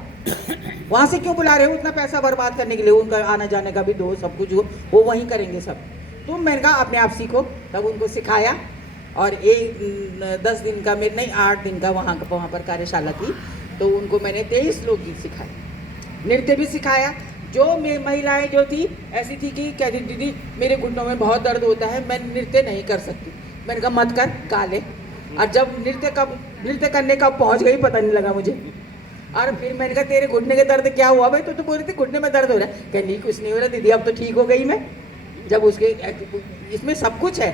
वहाँ से क्यों बुला रहे हो इतना पैसा बर्बाद करने के लिए? उनका आने जाने का भी दो, सब कुछ हो, वो वहीं करेंगे सब। तुम, मैंने कहा अपने आप सीखो। तब उनको सिखाया और 10 दिन का, मेरे नहीं 8 दिन का वहाँ पर कार्यशाला थी। तो उनको मैंने 23 लोकगीत सिखाए, नृत्य भी सिखाया। जो महिलाएं जो थी ऐसी थी कि कहती दीदी मेरे घुटनों में बहुत दर्द होता है, मैं नृत्य नहीं कर सकती। मैंने कहा मत कर, गा ले। और जब नृत्य करने कब पहुंच गई पता नहीं लगा मुझे। और फिर मैंने कहा तेरे घुटने के दर्द क्या हुआ भाई? तो बोल रही थी घुटने में दर्द हो रहा है। कह नहीं कुछ नहीं हो रहा दीदी, अब तो ठीक हो गई मैं। जब उसके इसमें सब कुछ है,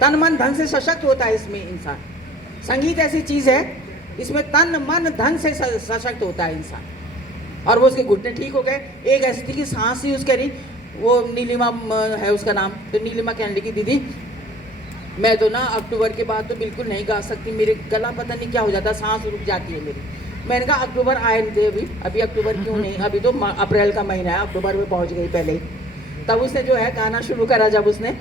तन मन धन से सशक्त होता है इसमें इंसान। संगीत ऐसी चीज़ है, इसमें तन मन धन से सशक्त होता है इंसान। और वो उसके घुटने ठीक हो गए। एक ऐसी थी कि सांस ही उसके रही, वो नीलिमा है उसका नाम। तो नीलिमा कहने लगी दीदी मैं तो ना अक्टूबर के बाद तो बिल्कुल नहीं गा सकती, मेरे गला पता नहीं क्या हो जाता, सांस रुक जाती है मेरी। मैंने कहा अक्टूबर आए थे अभी अक्टूबर क्यों नहीं, अभी तो अप्रैल का महीना है, अक्टूबर में पहुंच गई पहले ही। तब उसने जो है गाना शुरू करा जब उसने,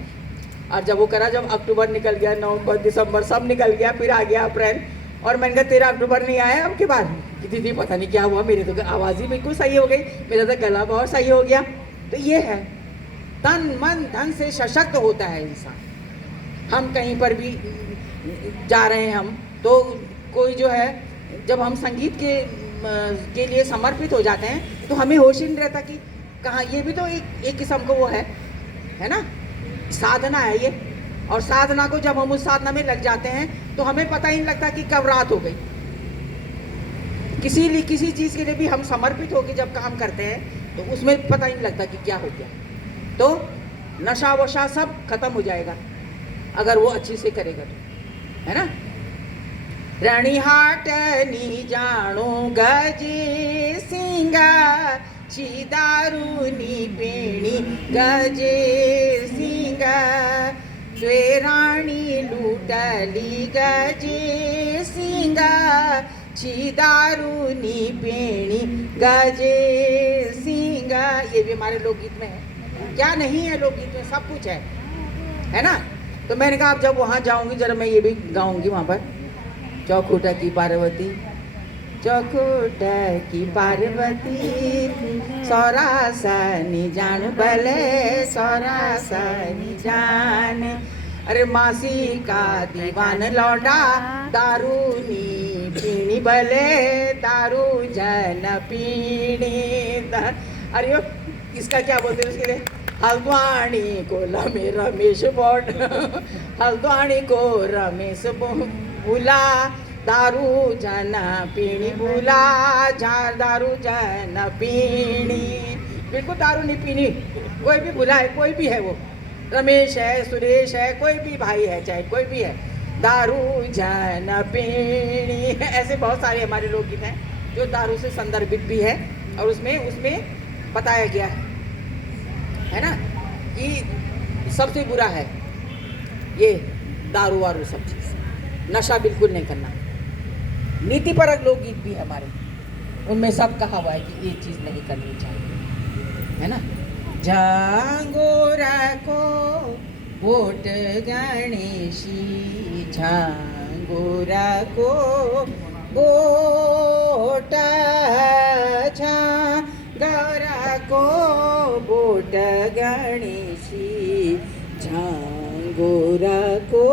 और जब वो करा, जब अक्टूबर निकल गया, नवंबर दिसंबर सब निकल गया, फिर आ गया अप्रैल। और मैंने कहा तेरा अक्टूबर नहीं आया अब के बाद? कि दीदी पता नहीं क्या हुआ, मेरी तो आवाज़ ही बिल्कुल सही हो गई, मेरा तो गला बहुत सही हो गया। तो ये है, तन मन धन से सशक्त होता है इंसान। हम कहीं पर भी जा रहे हैं हम, तो कोई जो है, जब हम संगीत के लिए समर्पित हो जाते हैं तो हमें होश ही नहीं रहता कि कहाँ। ये भी तो एक किस्म को वो है ना, साधना है ये। और साधना को जब हम उस साधना में लग जाते हैं तो हमें पता ही नहीं लगता कि कब रात हो गई। किसी चीज़ के लिए भी हम समर्पित होकर जब काम करते हैं तो उसमें पता ही नहीं लगता कि क्या हो गया। तो नशा वशा सब खत्म हो जाएगा अगर वो अच्छी से करेगा तो, है ना। रणी हाटनी जाणो गजे सिंगा, ची दारूनी पेणी गजे सिंगा, राणी लुटली गजे सिंगा, ची दारूनी पेणी गजे सिंगा। ये भी हमारे लोकगीत में है, क्या नहीं है लोकगीत में, सब कुछ है ना। तो मैंने कहा अब जब वहाँ जाऊँगी जरा मैं ये भी गाऊँगी वहाँ पर। चौखुटा की पार्वती, चौखुटा की पार्वती, सौरासनी जान भले सौरासनी जान। अरे मासी का दीवान लौटा, दारूनी पीनी भले दारू जन पीनी। अरे इसका क्या बोलते हैं उसके लिए? हल्द्वानी को रमेश बोट, हल्द्वानी को रमेश भूला, दारू जन पीनी भूला, दारू जन पीनी। बिल्कुल दारू नहीं पीनी, कोई भी भूला है, कोई भी है, वो रमेश है, सुरेश है, कोई भी भाई है, चाहे कोई भी है, दारू जन पीनी। ऐसे बहुत सारे हमारे लोकगीत हैं जो दारू से संदर्भित भी है और उसमें बताया गया है ना, कि सबसे बुरा है ये दारू वारू सब चीज़, नशा बिल्कुल नहीं करना। नीतिपरक लोकगीत भी हमारे, उनमें सब कहा हुआ है कि ये चीज़ नहीं करनी चाहिए, है ना। जांगोरा को बोट गणेशी झांगोरा को बोट झांगोरा को बोट गणेशी झांगोरा को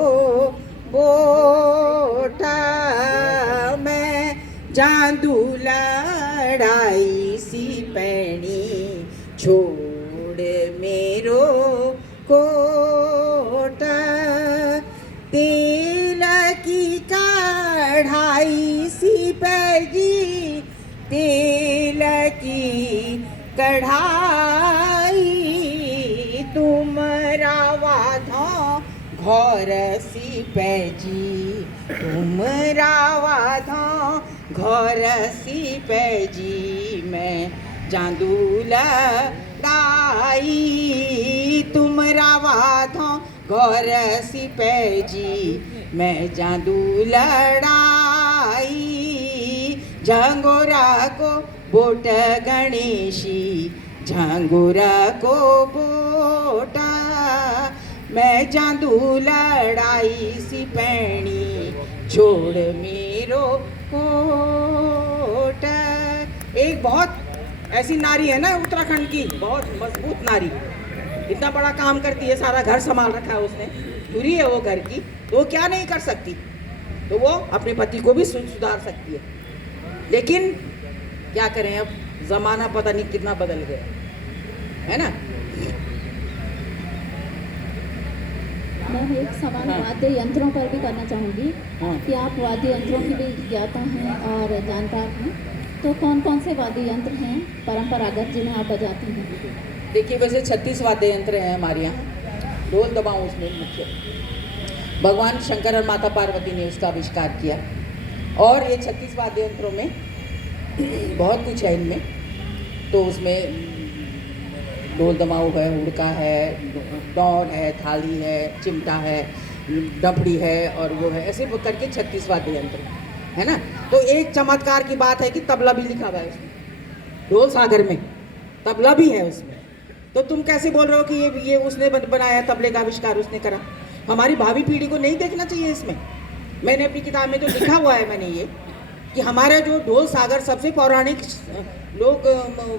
बोटा मैं जादू लड़ाई सी पैनी छोड़ मेरो कोटा तेल की कढ़ाई सी पैजी तेल की कढ़ाई तुम रावाधा घर सी पैजी तुम रावाधा घर सी पैजी मैं जादू लड़ाई तुम रावाधा घर सी पैजी मैं जादू लड़ाई झांगोरा को बोट गणेशी झांगोरा को बोटा मैं जादू लड़ाई सी पैणी छोड़ मेरो कोट। एक बहुत ऐसी नारी है ना उत्तराखंड की, बहुत मजबूत नारी, इतना बड़ा काम करती है, सारा घर संभाल रखा है उसने, पूरी है वो घर की, तो वो क्या नहीं कर सकती, तो वो अपने पति को भी सुधार सकती है। लेकिन क्या करें, अब जमाना पता नहीं कितना बदल गया है ना। मैं एक सवाल हाँ। वाद्य यंत्रों पर भी करना चाहूँगी हाँ। कि आप वाद्य यंत्रों की भी ज्ञाता हैं और जानकार हैं, तो कौन कौन से वाद्य यंत्र हैं परंपरागत जिन्हें आप बजाती हैं? देखिए, वैसे 36 वाद्य यंत्र हैं हमारे यहाँ, ढोल दबाऊँ उसमें मुख्य। भगवान शंकर और माता पार्वती ने उसका आविष्कार किया, और ये 36 वाद्य यंत्रों में बहुत कुछ है इनमें, तो उसमें ढोल दमाऊ है, हुड़का है, डौर है, थाली है, चिमटा है, डफड़ी है, और वो है, ऐसे करके 36 वाद्य यंत्र है ना। तो एक चमत्कार की बात है कि तबला भी लिखा हुआ है उसमें, ढोल सागर में तबला भी है उसमें। तो तुम कैसे बोल रहे हो कि ये उसने बनाया, तबले का आविष्कार उसने करा? हमारी भावी पीढ़ी को नहीं देखना चाहिए इसमें? मैंने अपनी किताब में तो लिखा हुआ है मैंने ये कि हमारा जो ढोल सागर सबसे पौराणिक लोक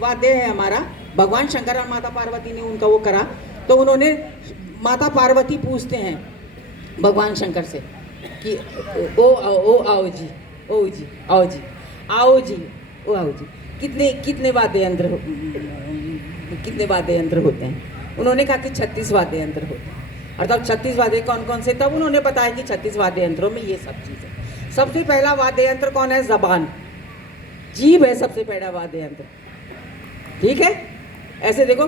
वाद्य है हमारा, भगवान शंकर और माता पार्वती ने उनका वो करा, तो उन्होंने माता पार्वती पूछते हैं भगवान शंकर से कि ओ आओ जी, ओ जी आओ जी, आओ जी, ओ आओ जी, कितने वाद्य यंत्र होते हैं? उन्होंने कहा कि 36 वाद्य यंत्र होते हैं। और तब 36 वाद्य कौन कौन से, तब उन्होंने बताया कि 36 वाद्य यंत्रों में ये सब चीज़ें। सबसे पहला वाद्य यंत्र कौन है? जबान, जीभ है सबसे पहला वाद्य यंत्र, ठीक है। ऐसे देखो,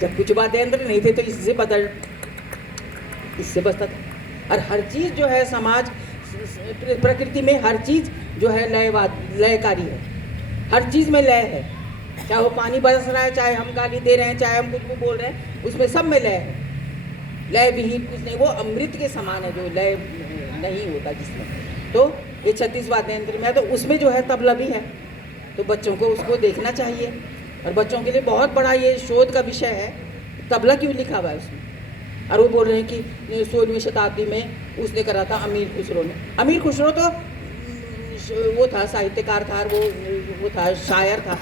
जब कुछ वाद्य यंत्र नहीं थे तो इससे बजता था। और हर चीज़ जो है समाज प्रकृति में हर चीज़ जो है लयकारी है, हर चीज़ में लय है, चाहे वो पानी बरस रहा है, चाहे हम गाली दे रहे हैं, चाहे हम कुछ भी बोल रहे हैं, उसमें सब में लय है। लय विहीन कुछ नहीं, वो अमृत के समान है जो लय नहीं होता जिसमें। तो ये 36 वाद्य यंत्र में है, तो उसमें जो है तबला भी है, तो बच्चों को उसको देखना चाहिए। और बच्चों के लिए बहुत बड़ा ये शोध का विषय है, तबला क्यों लिखा हुआ है उसमें। और वो बोल रहे हैं कि 16वीं शताब्दी में उसने करा था अमीर खुसरो ने। अमीर खुसरो तो वो था, साहित्यकार था, वो था, शायर था,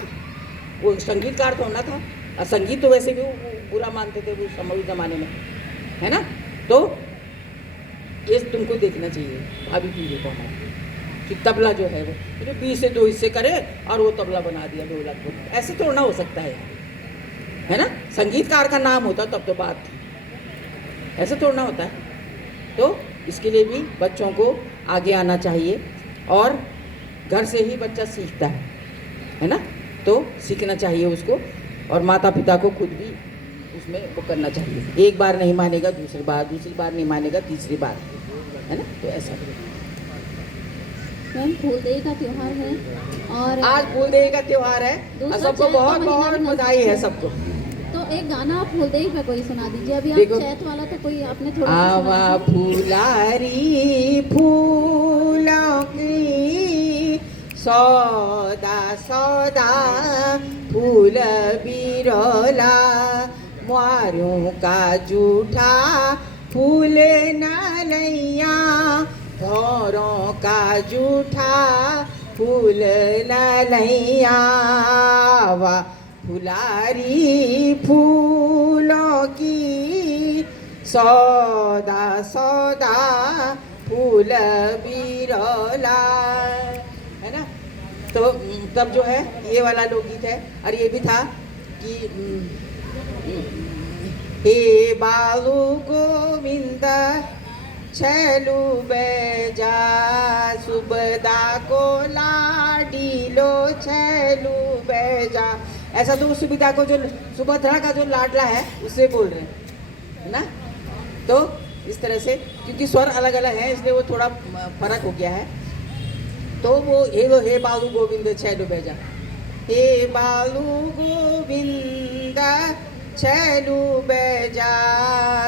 वो संगीतकार तो होना था। और संगीत तो वैसे भी वो बुरा मानते थे वो ज़माने में, है ना। तो ये तुमको देखना चाहिए भाभी पीढ़ी को हमारी, कि तबला जो है वो 20 से 2 हिस्से करे और वो तबला बना दिया ढोलक को। ऐसे थोड़ा हो सकता है ना। संगीतकार का नाम होता तब तो बात थी, ऐसे थोड़ा होता है। तो इसके लिए भी बच्चों को आगे आना चाहिए, और घर से ही बच्चा सीखता है ना, तो सीखना चाहिए उसको, और माता पिता को खुद भी उसमें वो करना चाहिए। एक बार नहीं मानेगा दूसरी बार नहीं मानेगा तीसरी बार, है ना। तो ऐसा मैम, फूलदेई का त्यौहार है और आज फूलदेई का त्यौहार है, और सबको बहुत बहुत बधाई है सबको। तो एक गाना आप फूलदेई पे कोई सुना दीजिए। अभी आप चैत वाला तो कोई आपने थोड़ा आवा फुलारी फूलों की सौदा सौदा फूल बिरोला भौवारों का जूठा फूल न लैया, भौरों का जूठा फूल न लैया, वाह फुलारी फूलों की सौदा सौदा फूल बिरौला, है ना। तो तब जो है ये वाला लोकगीत है। और ये भी था कि हे बालू गोविंद छैलू बैजा, सुबदा को लाडीलो छैलू बैजा। ऐसा तो उस सुविधा को जो सुभद्रा का जो लाडला है उससे बोल रहे हैं, है ना। तो इस तरह से क्योंकि स्वर अलग अलग है इसलिए वो थोड़ा फर्क हो गया है। तो वो हे बालू गोविंद छैलू बैजा, हे बालू गोविंद छैलू बैजा,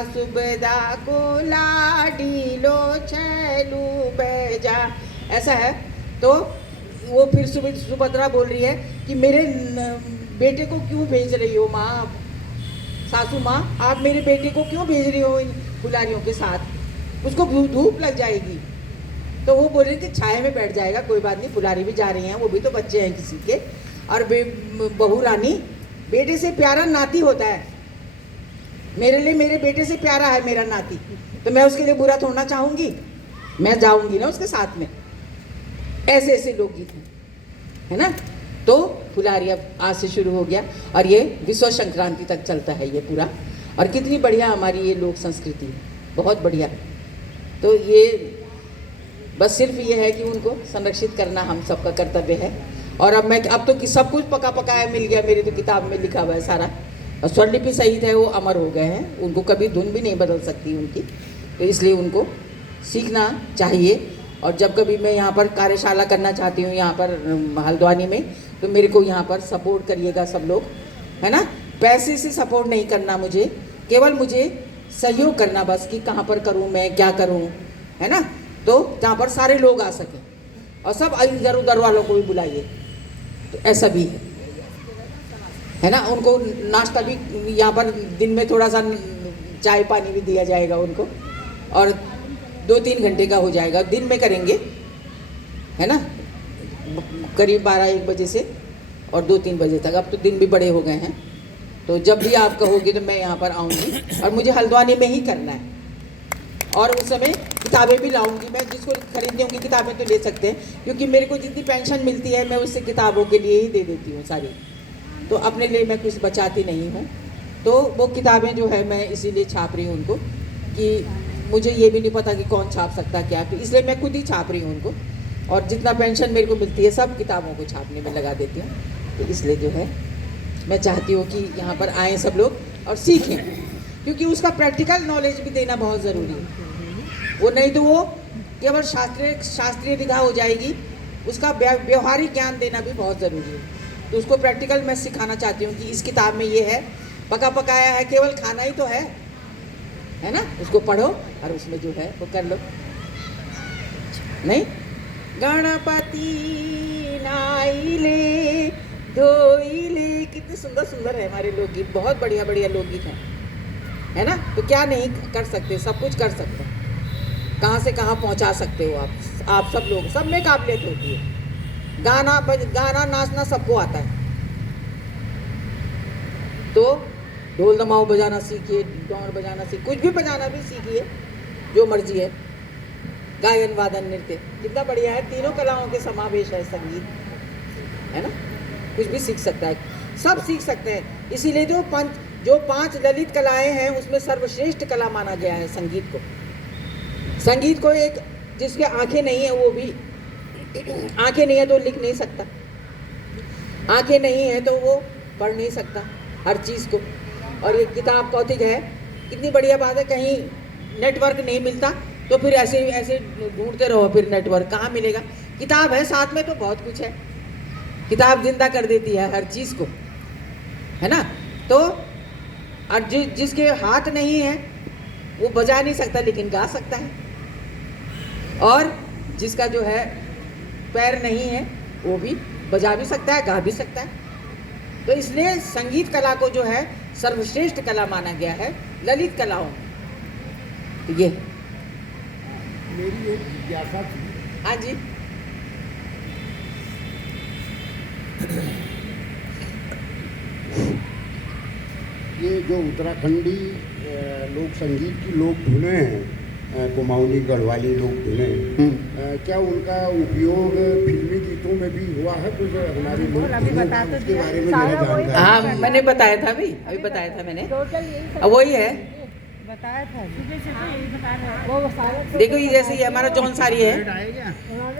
सुबदा को लाडीलो छैलू बैजा, ऐसा है। तो वो फिर सुभद्रा बोल रही है कि मेरे बेटे को क्यों भेज रही हो माँ, सासू माँ आप मेरे बेटे को क्यों भेज रही हो इन फुलारियों के साथ, उसको धूप लग जाएगी। तो वो बोल रही कि छाया में बैठ जाएगा, कोई बात नहीं, फुलारी भी जा रही हैं, वो भी तो बच्चे हैं किसी के। और बहू रानी बेटे से प्यारा नाती होता है, मेरे लिए मेरे बेटे से प्यारा है मेरा नाती, तो मैं उसके लिए बुरा थोड़ना चाहूँगी, मैं जाऊँगी ना उसके साथ में। ऐसे ऐसे लोकगीत हैं, है ना। तो फुलारी अब आज से शुरू हो गया और ये विश्व संक्रांति तक चलता है ये पूरा। और कितनी बढ़िया हमारी ये लोक संस्कृति है, बहुत बढ़िया। तो ये बस सिर्फ ये है कि उनको संरक्षित करना हम सबका कर्तव्य है। और अब तो सब कुछ पका पकाया मिल गया, मेरी तो किताब में लिखा हुआ है सारा, और स्वरलिपि सहित है, वो अमर हो गए हैं, उनको कभी धुन भी नहीं बदल सकती उनकी। तो इसलिए उनको सीखना चाहिए। और जब कभी मैं यहाँ पर कार्यशाला करना चाहती हूँ यहाँ पर हल्द्वानी में, तो मेरे को यहाँ पर सपोर्ट करिएगा सब लोग, है ना। पैसे से सपोर्ट नहीं करना मुझे, केवल मुझे सहयोग करना बस, कि कहाँ पर करूँ मैं, क्या करूँ, है ना। तो जहाँ पर सारे लोग आ सकें और सब इधर उधर वालों को भी बुलाइए, तो ऐसा भी है ना। उनको नाश्ता भी यहाँ पर दिन में थोड़ा सा चाय पानी भी दिया जाएगा उनको, और 2-3 घंटे का हो जाएगा, दिन में करेंगे, है ना, करीब 12-1 बजे से और 2-3 बजे तक। अब तो दिन भी बड़े हो गए हैं, तो जब भी आप कहोगे तो मैं यहाँ पर आऊँगी। और मुझे हल्द्वानी में ही करना है, और उस समय किताबें भी लाऊंगी मैं, जिसको खरीदनी होंगी किताबें तो ले सकते हैं, क्योंकि मेरे को जितनी पेंशन मिलती है मैं उससे किताबों के लिए ही दे देती हूँ सारी, तो अपने लिए मैं कुछ बचाती नहीं हूँ। तो वो किताबें जो है मैं इसीलिए छाप रही हूँ उनको, कि मुझे ये भी नहीं पता कि कौन छाप सकता क्या, इसलिए मैं खुद ही छाप रही हूँ उनको। और जितना पेंशन मेरे को मिलती है सब किताबों को छापने में लगा देती हूँ। तो इसलिए जो है मैं चाहती हूँ कि यहाँ पर आएँ सब लोग और सीखें, क्योंकि उसका प्रैक्टिकल नॉलेज भी देना बहुत ज़रूरी है। वो नहीं तो वो केवल शास्त्रीय विधा हो जाएगी, उसका व्यवहारिक ज्ञान देना भी बहुत ज़रूरी है। तो उसको प्रैक्टिकल मैं सिखाना चाहती हूँ कि इस किताब में ये है, पका पकाया है, केवल खाना ही तो है ना, उसको पढ़ो और उसमें जो है वो कर लो। नहीं, गणपति नाइले धोइले, कितने सुंदर सुंदर है हमारे लोकगीत, बहुत बढ़िया बढ़िया लोकगीत हैं, है ना। तो क्या नहीं कर सकते, सब कुछ कर सकते हैं, कहाँ से कहाँ पहुँचा सकते हो आप सब लोग, सब में काबिलियत होती है। गाना नाचना सबको आता है, तो ढोल दमाऊ बजाना सीखिए, डोर बजाना सीखिए, कुछ भी बजाना भी सीखिए, जो मर्जी है, गायन वादन नृत्य, कितना बढ़िया है, तीनों कलाओं के समावेश है संगीत, है ना। कुछ भी सीख सकता है, सब सीख सकते हैं। इसीलिए जो 5 ललित कलाएं हैं उसमें सर्वश्रेष्ठ कला माना गया है संगीत को। संगीत को एक जिसके आंखें नहीं है, वो भी आंखें नहीं है तो लिख नहीं सकता, आंखें नहीं है तो वो पढ़ नहीं सकता हर चीज़ को। और ये किताब कौतिक है, कितनी बढ़िया बात है। कहीं नेटवर्क नहीं मिलता तो फिर ऐसे ढूंढते रहो, फिर नेटवर्क कहाँ मिलेगा। किताब है साथ में तो बहुत कुछ है, किताब जिंदा कर देती है हर चीज़ को, है ना। तो और जिसके हाथ नहीं है वो बजा नहीं सकता लेकिन गा सकता है, और जिसका जो है पैर नहीं है वो भी बजा भी सकता है, गा भी सकता है। तो इसलिए संगीत कला को जो है सर्वश्रेष्ठ कला माना गया है ललित कलाओं। तो ये मेरी एक जिज्ञासा थी, हाँ जी ये जो उत्तराखंडी लोक संगीत की लोक धुनें हैं, कुमाऊनी गढ़वाली लोक धुनें, क्या उनका उपयोग फिल्मी गीतों में भी हुआ है? कुछ हमारे लोग उसके बारे में मेरा जानकारी। हाँ मैंने बताया था अभी बताया था मैंने, अब वही है बताया था वो सारा देखो ये जैसे ये हमारा जौन सारी है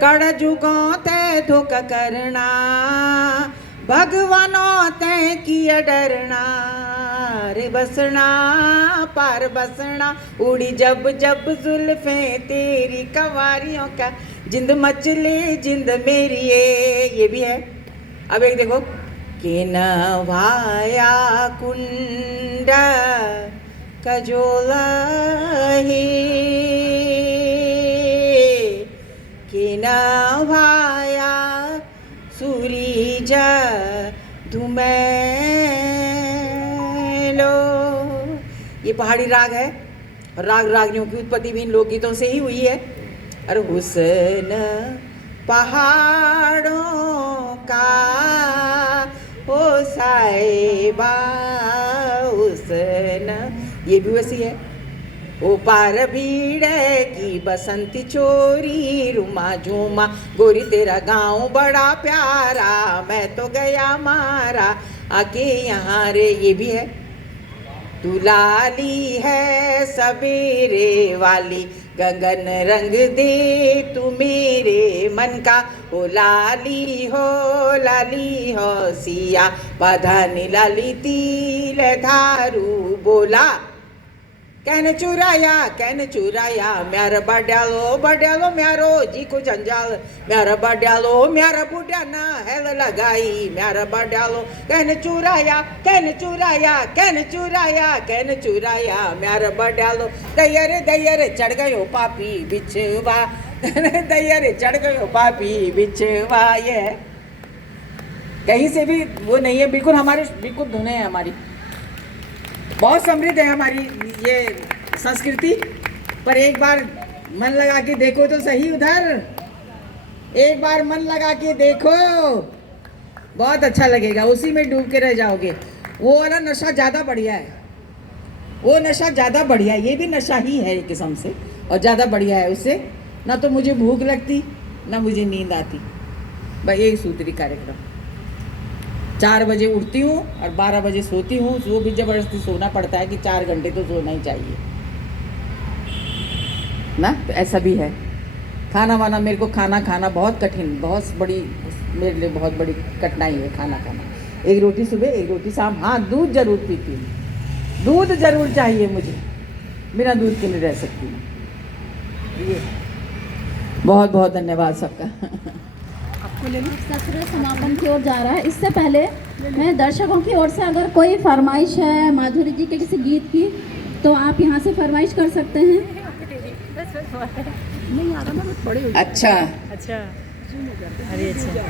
कड़ जुगो तय धोखा करना भगवानों तय किया डरना रे बसना पार बसना उड़ी जब जब जुल्फे तेरी कवारियों का जिंद मचले जिंद मेरी ये भी है। अब एक देखो के नवाया कुंड कजोला है के नवाया सूरीजा धुमेलो। ये पहाड़ी राग है और रागनियों की उत्पत्ति भी इन लोकगीतों से ही हुई है। और हुस्न पहाड़ों का ओ साहिबा हुस्न, ये भी वैसी है। ओ पार भीड़ की बसंती चोरी रुमा झूमा गोरी तेरा गाँव बड़ा प्यारा मैं तो गया मारा आके यहाँ रे, ये भी है। तू लाली है सवेरे वाली गगन रंग दे तू मेरे मन का ओ लाली हो सिया पधानी लाली तिल धारू बोला कैन चुराया म्यार बड्यालो म्यारो जी को जंजाल म्यार बड्यालो म्यार बुढ़िया ना हेल लगाई म्यार बड्यालो कैन चुराया म्यार बड्यालो दैयर चढ़ गयो पापी बिछवा दैयर चढ़ गयो पापी बिछवा। ये है कहीं से भी वो नहीं है, बिल्कुल हमारे बिल्कुल धुने हैं हमारी, बहुत समृद्ध है हमारी ये संस्कृति। पर एक बार मन लगा के देखो तो सही उधर, एक बार मन लगा के देखो बहुत अच्छा लगेगा, उसी में डूब के रह जाओगे। वो वाला नशा ज़्यादा बढ़िया है, वो नशा ज़्यादा बढ़िया है, ये भी नशा ही है एक किस्म से और ज़्यादा बढ़िया है। उससे ना तो मुझे भूख लगती ना मुझे नींद आती, बस यही सूत्री कार्यक्रम। 4 बजे उठती हूँ और 12 बजे सोती हूँ, वो भी ज़बरदस्ती सोना पड़ता है कि 4 घंटे तो सोना ही चाहिए ना, तो ऐसा भी है। खाना वाना मेरे को खाना बहुत कठिन, बहुत बड़ी मेरे लिए बहुत बड़ी कठिनाई है खाना खाना। 1 रोटी सुबह 1 रोटी शाम, हाँ दूध जरूर पीती हूँ, दूध जरूर चाहिए मुझे, बिना दूध के नहीं रह सकती हूँ। ये बहुत बहुत धन्यवाद सबका। सत्र समापन की ओर जा रहा है। इससे पहले मैं दर्शकों की ओर से अगर कोई फरमाइश है माधुरी जी के किसी गीत की तो आप यहाँ से फरमाइश कर सकते हैं। नहीं आ रहा ना, बड़े अच्छा अच्छा अरे अच्छा